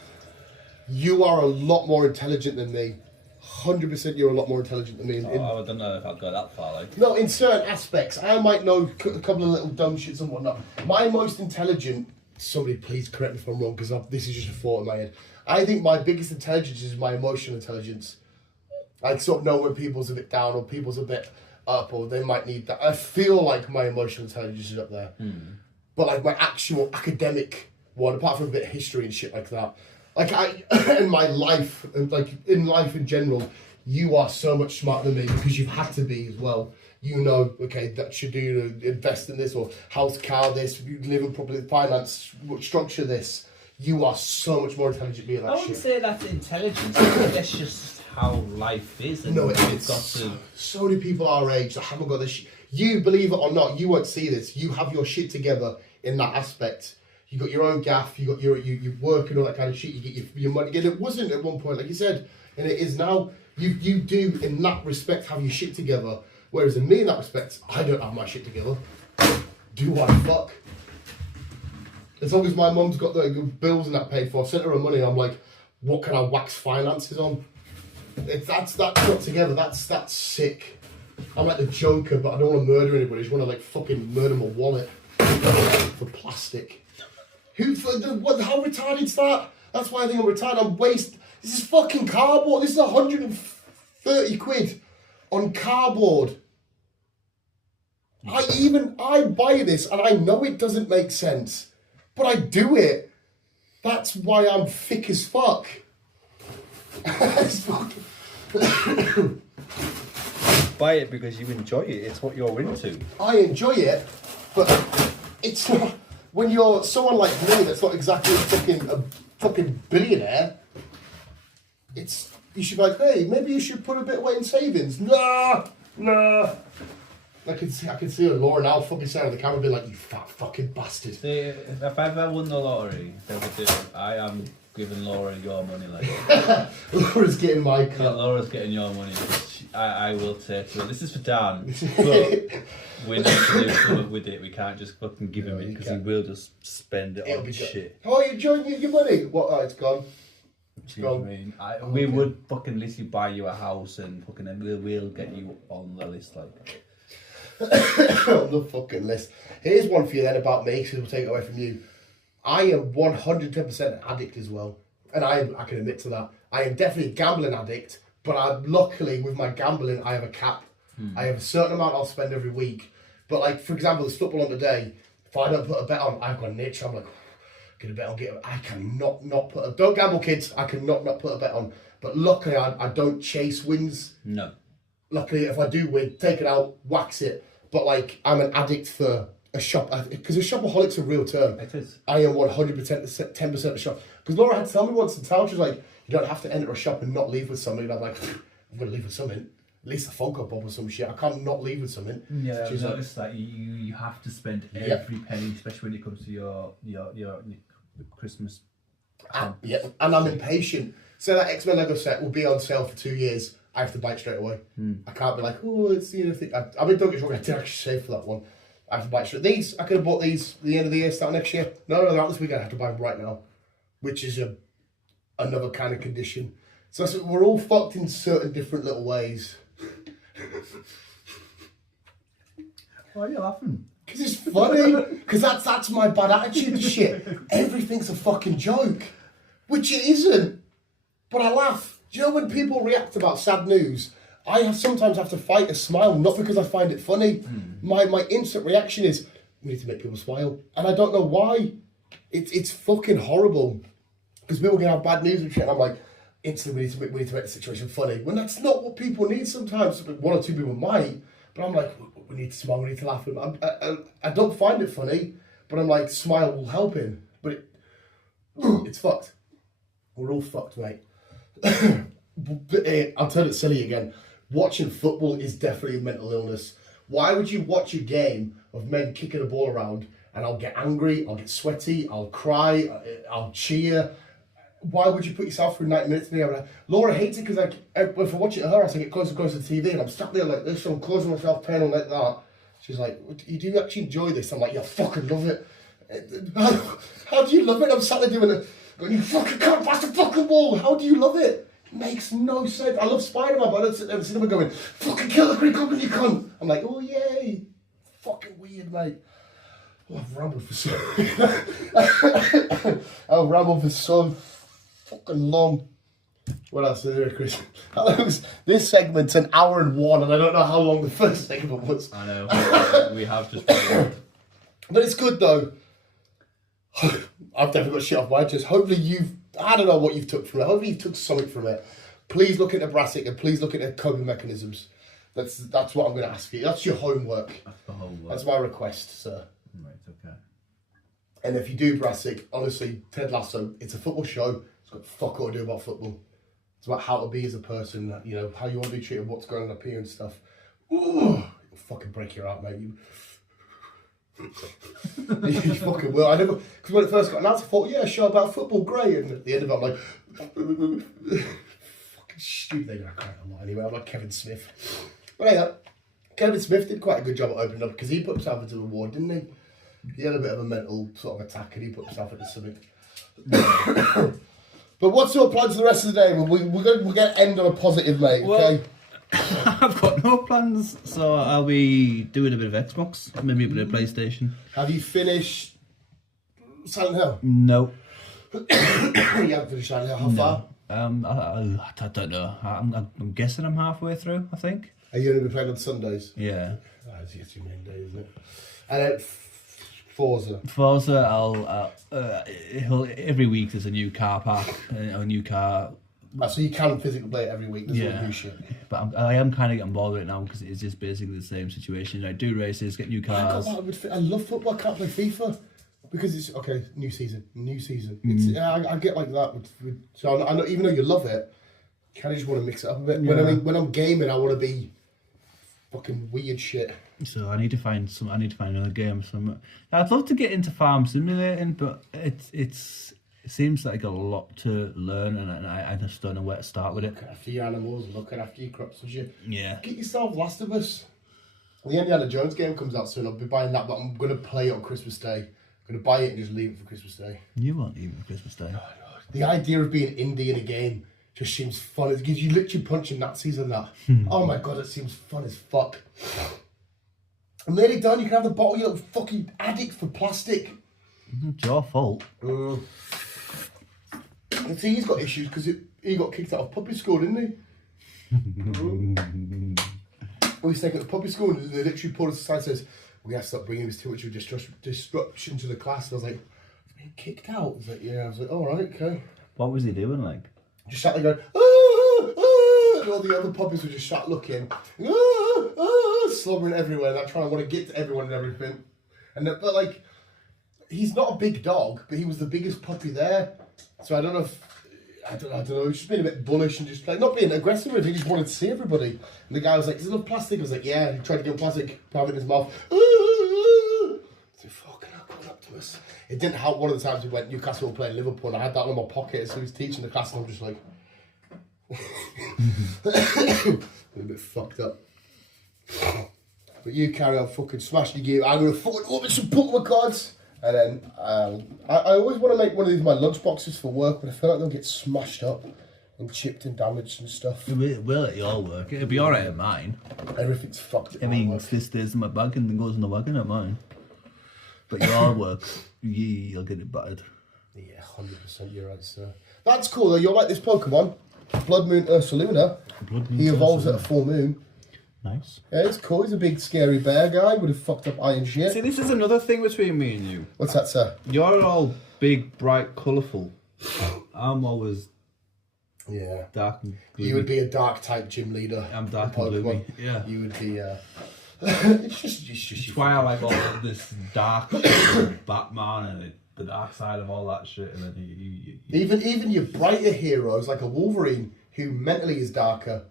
you are a lot more intelligent than me. 100%, you're a lot more intelligent than me. I don't know if I'd go that far. Like. No, in certain aspects, I might know a couple of little dumb shits and whatnot. My most intelligent. Somebody please correct me if I'm wrong, because this is just a thought in my head. I think my biggest intelligence is my emotional intelligence. I sort of know when people's a bit down or people's a bit up or they might need that. I feel like my emotional intelligence is up there. But like my actual academic one, apart from a bit of history and shit like that, like in my life, like in life in general, you are so much smarter than me because you've had to be as well. You know, okay, that should do invest in this or house, car, this, living properly, finance, structure this. You are so much more intelligent than me. I wouldn't say that's intelligence. I think that's just how life is. And no, you've got to. So many people our age that haven't got this. You believe it or not, you won't see this. You have your shit together in that aspect. You got your own gaff. You got you work and all that kind of shit. You get your money. Again, it wasn't at one point, like you said, and it is now. You do in that respect have your shit together. Whereas in me, in that respect, I don't have my shit together. Do I fuck? As long as my mum's got the bills and that paid for, I sent her money, I'm like, what can I wax finances on? If that's not together, that's sick. I'm like the Joker, but I don't want to murder anybody. I just want to like fucking murder my wallet for plastic. How retarded's that? That's why I think I'm retarded. This is fucking cardboard. This is 130 quid. On cardboard. I buy this and I know it doesn't make sense, but I do it. That's why I'm thick as fuck. Buy it because you enjoy it. It's what you're into. I enjoy it, but it's not. When you're someone like me that's not exactly a fucking billionaire, you should be like, hey, maybe you should put a bit away in savings. Nah. I can see a Laura now fucking staring at the camera being like, you fat fucking bastard. See, if I ever won the lottery, I am giving Laura your money. Like Laura's getting my yeah, cut. Laura's getting your money. I will say to her, this is for Dan, but we need to do something with it. We can't just fucking give him it because he will just spend it It'll on be shit. Oh, you enjoying your money? What? Oh, it's gone. Do you know what I mean? We would fucking literally buy you a house and fucking then we'll get you on the list, like. On the fucking list. Here's one for you then about me, because we'll take it away from you. I am 110% an addict as well, and I can admit to that. I am definitely a gambling addict, but luckily with my gambling I have a cap. I have a certain amount I'll spend every week. But like for example, there's football on today. If I don't put a bet on, I've got an itch. I'm like, get a bet on, I cannot not put a... Don't gamble, kids. I cannot not put a bet on. But luckily, I don't chase wins. No. Luckily, if I do win, take it out, wax it. But like, I'm an addict for a shop... Because a shopaholic's a real term. It is. I am 100%, 10% a shop. Because Laura had to tell me once in town, she was like, you don't have to enter a shop and not leave with something. And I'm like, I'm going to leave with something. At least a Funko Pop or some shit. I can't not leave with something. Yeah, She's I've noticed that you have to spend every penny, especially when it comes to your Christmas. Yeah, and I'm impatient. So that X-Men Lego set will be on sale for 2 years. I have to buy it straight away. I can't be like, oh, it's the thing. I mean, don't get me wrong, I did actually save for that one. I have to buy it straight. These, I could have bought these at the end of the year, start next year. No, they're out this weekend. I have to buy them right now, which is another kind of condition. So we're all fucked in certain different little ways. Why are you laughing? Because it's funny. Because that's my bad attitude to shit. Everything's a fucking joke, which it isn't. But I laugh. Do you know when people react about sad news? I sometimes have to fight a smile, not because I find it funny. My instant reaction is, we need to make people smile. And I don't know why. It's fucking horrible. Because people can have bad news and shit, and I'm like, instantly we need to make the situation funny. When that's not what people need sometimes. One or two people might. But I'm like, we need to smile, we need to laugh. I don't find it funny, but I'm like, smile will help him. But it's fucked. We're all fucked, mate. I'll turn it silly again. Watching football is definitely a mental illness. Why would you watch a game of men kicking a ball around and I'll get angry, I'll get sweaty, I'll cry, I'll cheer? Why would you put yourself through 90 minutes? Laura hates it because if I watch it at her house, I get closer and closer to the TV and I'm sat there like this, so I'm closing myself panel like that. She's like, you do actually enjoy this? I'm like, yeah, I fucking love it. How do you love it? I'm sat there doing it, going, you fucking can't pass the fucking ball. How do you love it? It makes no sense. I love Spider-Man, but I don't sit there in the cinema going, fucking kill the Green Goblin, you cunt. I'm like, oh yay. Fucking weird, mate. Oh, I've rambled for so fucking long. What else is there, Chris? This segment's an hour and one, and I don't know how long the first segment was. I know. We have just. But it's good though. I've definitely got shit off my chest. Hopefully I don't know what you've took from it. Hopefully you've took something from it. Please look at Nebraska and please look at the coping mechanisms. That's what I'm going to ask you. That's your homework. That's the homework. That's my request, sir. Right, okay. And if you do Brassic, honestly, Ted Lasso, it's a football show. It's got fuck all to do about football. It's about how to be as a person, you know, how you want to be treated, what's going on up here and stuff. Ooh, it'll fucking break your heart, mate. You fucking will. I never, because when it first got announced, I thought, yeah, a show about football, great. And at the end of it, I'm like, fucking stupid. They're going to cry a lot anyway. I'm like Kevin Smith. But anyway, Kevin Smith did quite a good job at opening up because he put himself into a ward, didn't he? He had a bit of a mental sort of attack and he put himself into something. But what's your plans for the rest of the day? We're going to end on a positive, mate, okay? I've got no plans, so I'll be doing a bit of Xbox, maybe a bit of PlayStation. Have you finished Silent Hill? No. You haven't finished Silent Hill. How far? I don't know. I'm guessing I'm halfway through, I think. Are you going to be playing on Sundays? Yeah. That's your main day, isn't it? And then Forza, every week there's a new car park, a new car. So you can physically play it every week. There's no new shit. But I am kind of getting bored with it now because it's just basically the same situation. I do races, get new cars. I love football. I can't play FIFA because it's okay. New season. It's, I get like that. So I know, even though you love it, you kind of just want to mix it up a bit. Yeah. When I'm gaming, I want to be fucking weird shit. So I need to find another game. I'd love to get into farm simulating, but it's It seems like a lot to learn, and I just don't know where to start with it. Looking after your animals, looking after your crops and shit. Yeah. Get yourself Last of Us. The Indiana Jones game comes out soon. I'll be buying that, but I'm going to play it on Christmas Day. I'm going to buy it and just leave it for Christmas Day. You won't even Christmas Day. The idea of being indie in a game just seems fun. It gives you literally punching Nazis and that. Oh my god, it seems fun as fuck. I'm nearly done. You can have the bottle, you little fucking addict for plastic. It's your fault. See, he's got issues because he got kicked out of puppy school, didn't he? Well, he's taken to puppy school and they literally pulled us aside and says, we have to stop bringing this too much of disruption to the class. And I was like, being kicked out? I was like, yeah. I was like, all right, okay. What was he doing, like? Just sat there going, and all the other puppies were just sat looking, slobbering everywhere, like trying to want to get to everyone and everything. And but like, he's not a big dog, but he was the biggest puppy there. So I don't know if, I don't know, he's just being a bit bullish and just like, not being aggressive with it, he just wanted to see everybody. And the guy was like, is it enough plastic? I was like, yeah. He tried to get plastic, have it in his mouth. So fucking hell, coming up to us. It didn't help one of the times we went, Newcastle were playing Liverpool, and I had that in my pocket, so he was teaching the class, and I'm just like, a bit fucked up. But you carry on fucking smashing your game. I'm going to fucking open some Pokemon cards. And then I always want to make one of these my lunch boxes for work, but I feel like they'll get smashed up and chipped and damaged and stuff. It will at your work. It'll be alright at mine. Everything's fucked at I my mean, work. this stays in my bag and then goes in the wagon at mine. But your work, you'll get it battered. Yeah, 100% you're right, sir. That's cool though. You'll like this Pokemon, Blood Moon Ursaluna. He evolves at a full moon. Nice. Yeah, it's cool. He's a big scary bear guy with a fucked up eye and shit. See, this is another thing between me and you. What's that, sir? You're all big, bright, colourful. I'm always dark and gloomy. You would be a dark type gym leader. I'm dark in and Pokemon. gloomy. Yeah. You would be. It's just. That's why I like all of this dark Batman and the dark side of all that shit. And then you Even your brighter heroes, like a Wolverine, who mentally is darker.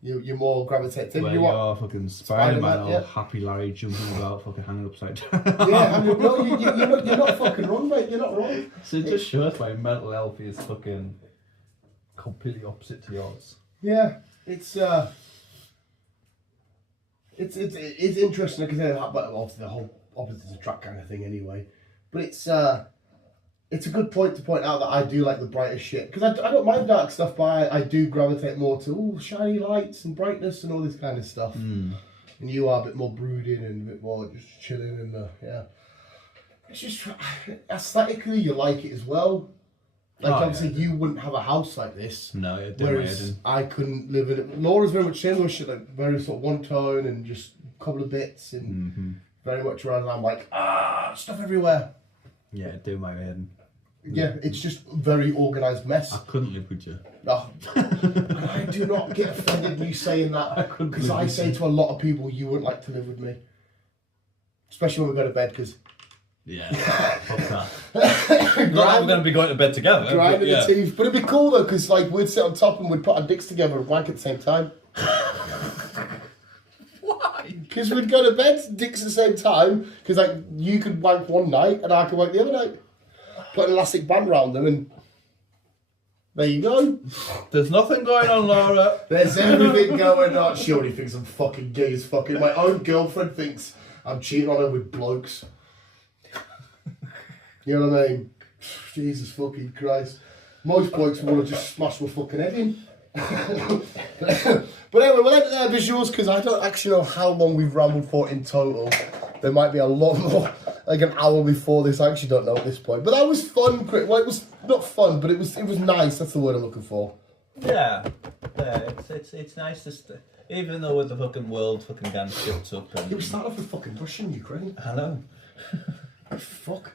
You're more gravitating. where You you're are. fucking Spider-Man or yeah. Happy Larry jumping about fucking hanging upside down. Yeah, I mean, no, you're not fucking wrong, mate. You're not wrong. So it just shows my mental health is fucking completely opposite to yours. Yeah, it's interesting because obviously the whole opposites attract kind of thing anyway. But it's a good point to point out that I do like the brighter shit because I don't mind dark stuff, but I do gravitate more to shiny lights and brightness and all this kind of stuff. And you are a bit more brooding and a bit more just chilling and it's just aesthetically you like it as well. Like obviously you wouldn't have a house like this. No, it Whereas I couldn't live in it. Laura's very much similar shit, like very sort of one tone and just a couple of bits and very much around. I'm like stuff everywhere. Yeah, do my head. Yeah, it's just a very organised mess. I couldn't live with you. Oh, I do not get offended when you saying that because I say to a lot of people you wouldn't like to live with me, especially when we go to bed because. Yeah, fuck that. Not that we're going to be going to bed together. Grinding the teeth. But it'd be cool though, because like we'd sit on top and we'd put our dicks together and wank at the same time. Why? Because we'd go to bed, dicks at the same time, because like you could wank one night and I could wank the other night. Put an elastic band around them and there you go. There's nothing going on, Laura. There's everything going on. She already thinks I'm fucking gay as fucking. My own girlfriend thinks I'm cheating on her with blokes. You know what I mean? Jesus fucking Christ. Most blokes want to just smash my fucking head in. But anyway, we'll end there visuals because I don't actually know how long we've rambled for in total. There might be a lot more, like an hour before this. I actually don't know at this point. But that was fun. Well, it was not fun, but it was nice. That's the word I'm looking for. Yeah, it's nice to even though with the fucking world fucking getting shipped up. And, It was started off with fucking Russia and Ukraine. I know. Fuck.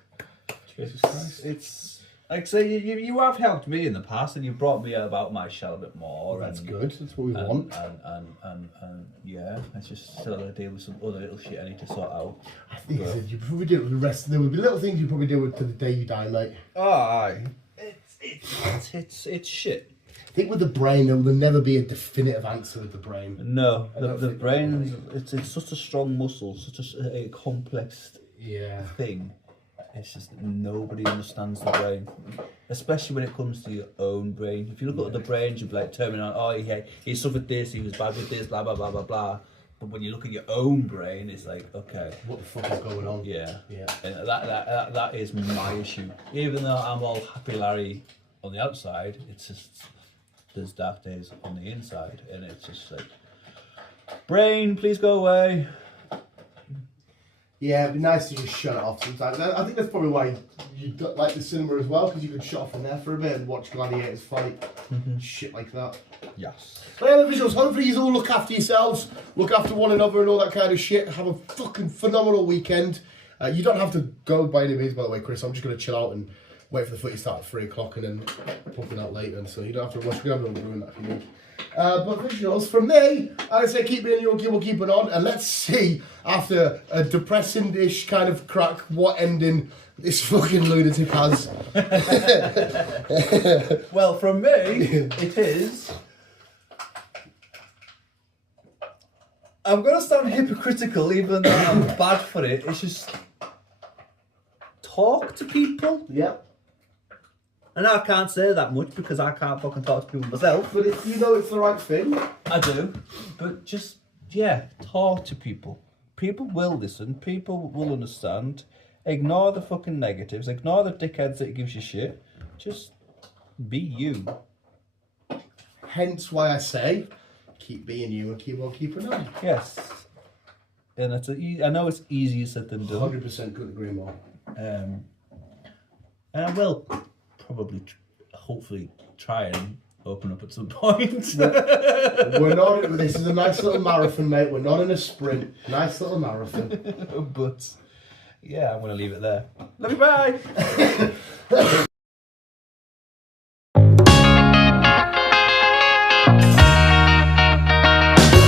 Jesus Christ. It's like say you have helped me in the past and you brought me about my shell a bit more. That's and, good. That's what we want. And yeah, I just still got to deal with some other little shit I need to sort out. I think you probably do it with the rest. There would be little things you probably do to the day you die, mate. Oh, aye. It's shit. I think with the brain, there will never be a definitive answer with the brain. No, the brain, it's such a strong muscle, such a complex Yeah. thing. It's just nobody understands the brain, especially when it comes to your own brain. If you look at the brains, you'd be like turning on, oh yeah, he suffered this, he was bad with this, blah blah blah blah blah. But when you look at your own brain, it's like, okay, what the fuck is going on? yeah, Yeah. And that is my issue. Even though I'm all happy Larry on the outside, it's just there's dark days on the inside, and it's just like, brain, please go away. Yeah, it'd be nice to just shut it off sometimes. I think that's probably why you don't like the cinema as well, because you could shut off in there for a bit and watch gladiators fight, shit like that. Yes. So yeah, the visuals. Hopefully you all look after yourselves, look after one another and all that kind of shit. Have a fucking phenomenal weekend. You don't have to go by any means, by the way, Chris. I'm just going to chill out and wait for the footy to start at 3 o'clock and then pumping out later. And so you don't have to rush. We haven't ruined that for you. But visuals from me, I say keep being your we'll keep it on, and let's see after a depressing-ish kind of crack what ending this fucking lunatic has. Well, from me, it is. I'm gonna sound hypocritical, even though I'm bad for it. It's just talk to people. Yep. And I can't say that much because I can't fucking talk to people myself. But if you know it's the right thing, I do. But just, yeah, talk to people. People will listen. People will understand. Ignore the fucking negatives. Ignore the dickheads that gives you shit. Just be you. hence why I say keep being you and keep on keeping on. Yes. And it's I know it's easier said than done. 100% couldn't agree more. And I will probably, hopefully, try and open up at some point. We're not. This is a nice little marathon, mate. We're not in a sprint. Nice little marathon. But yeah, I'm gonna leave it there. Love you. Bye.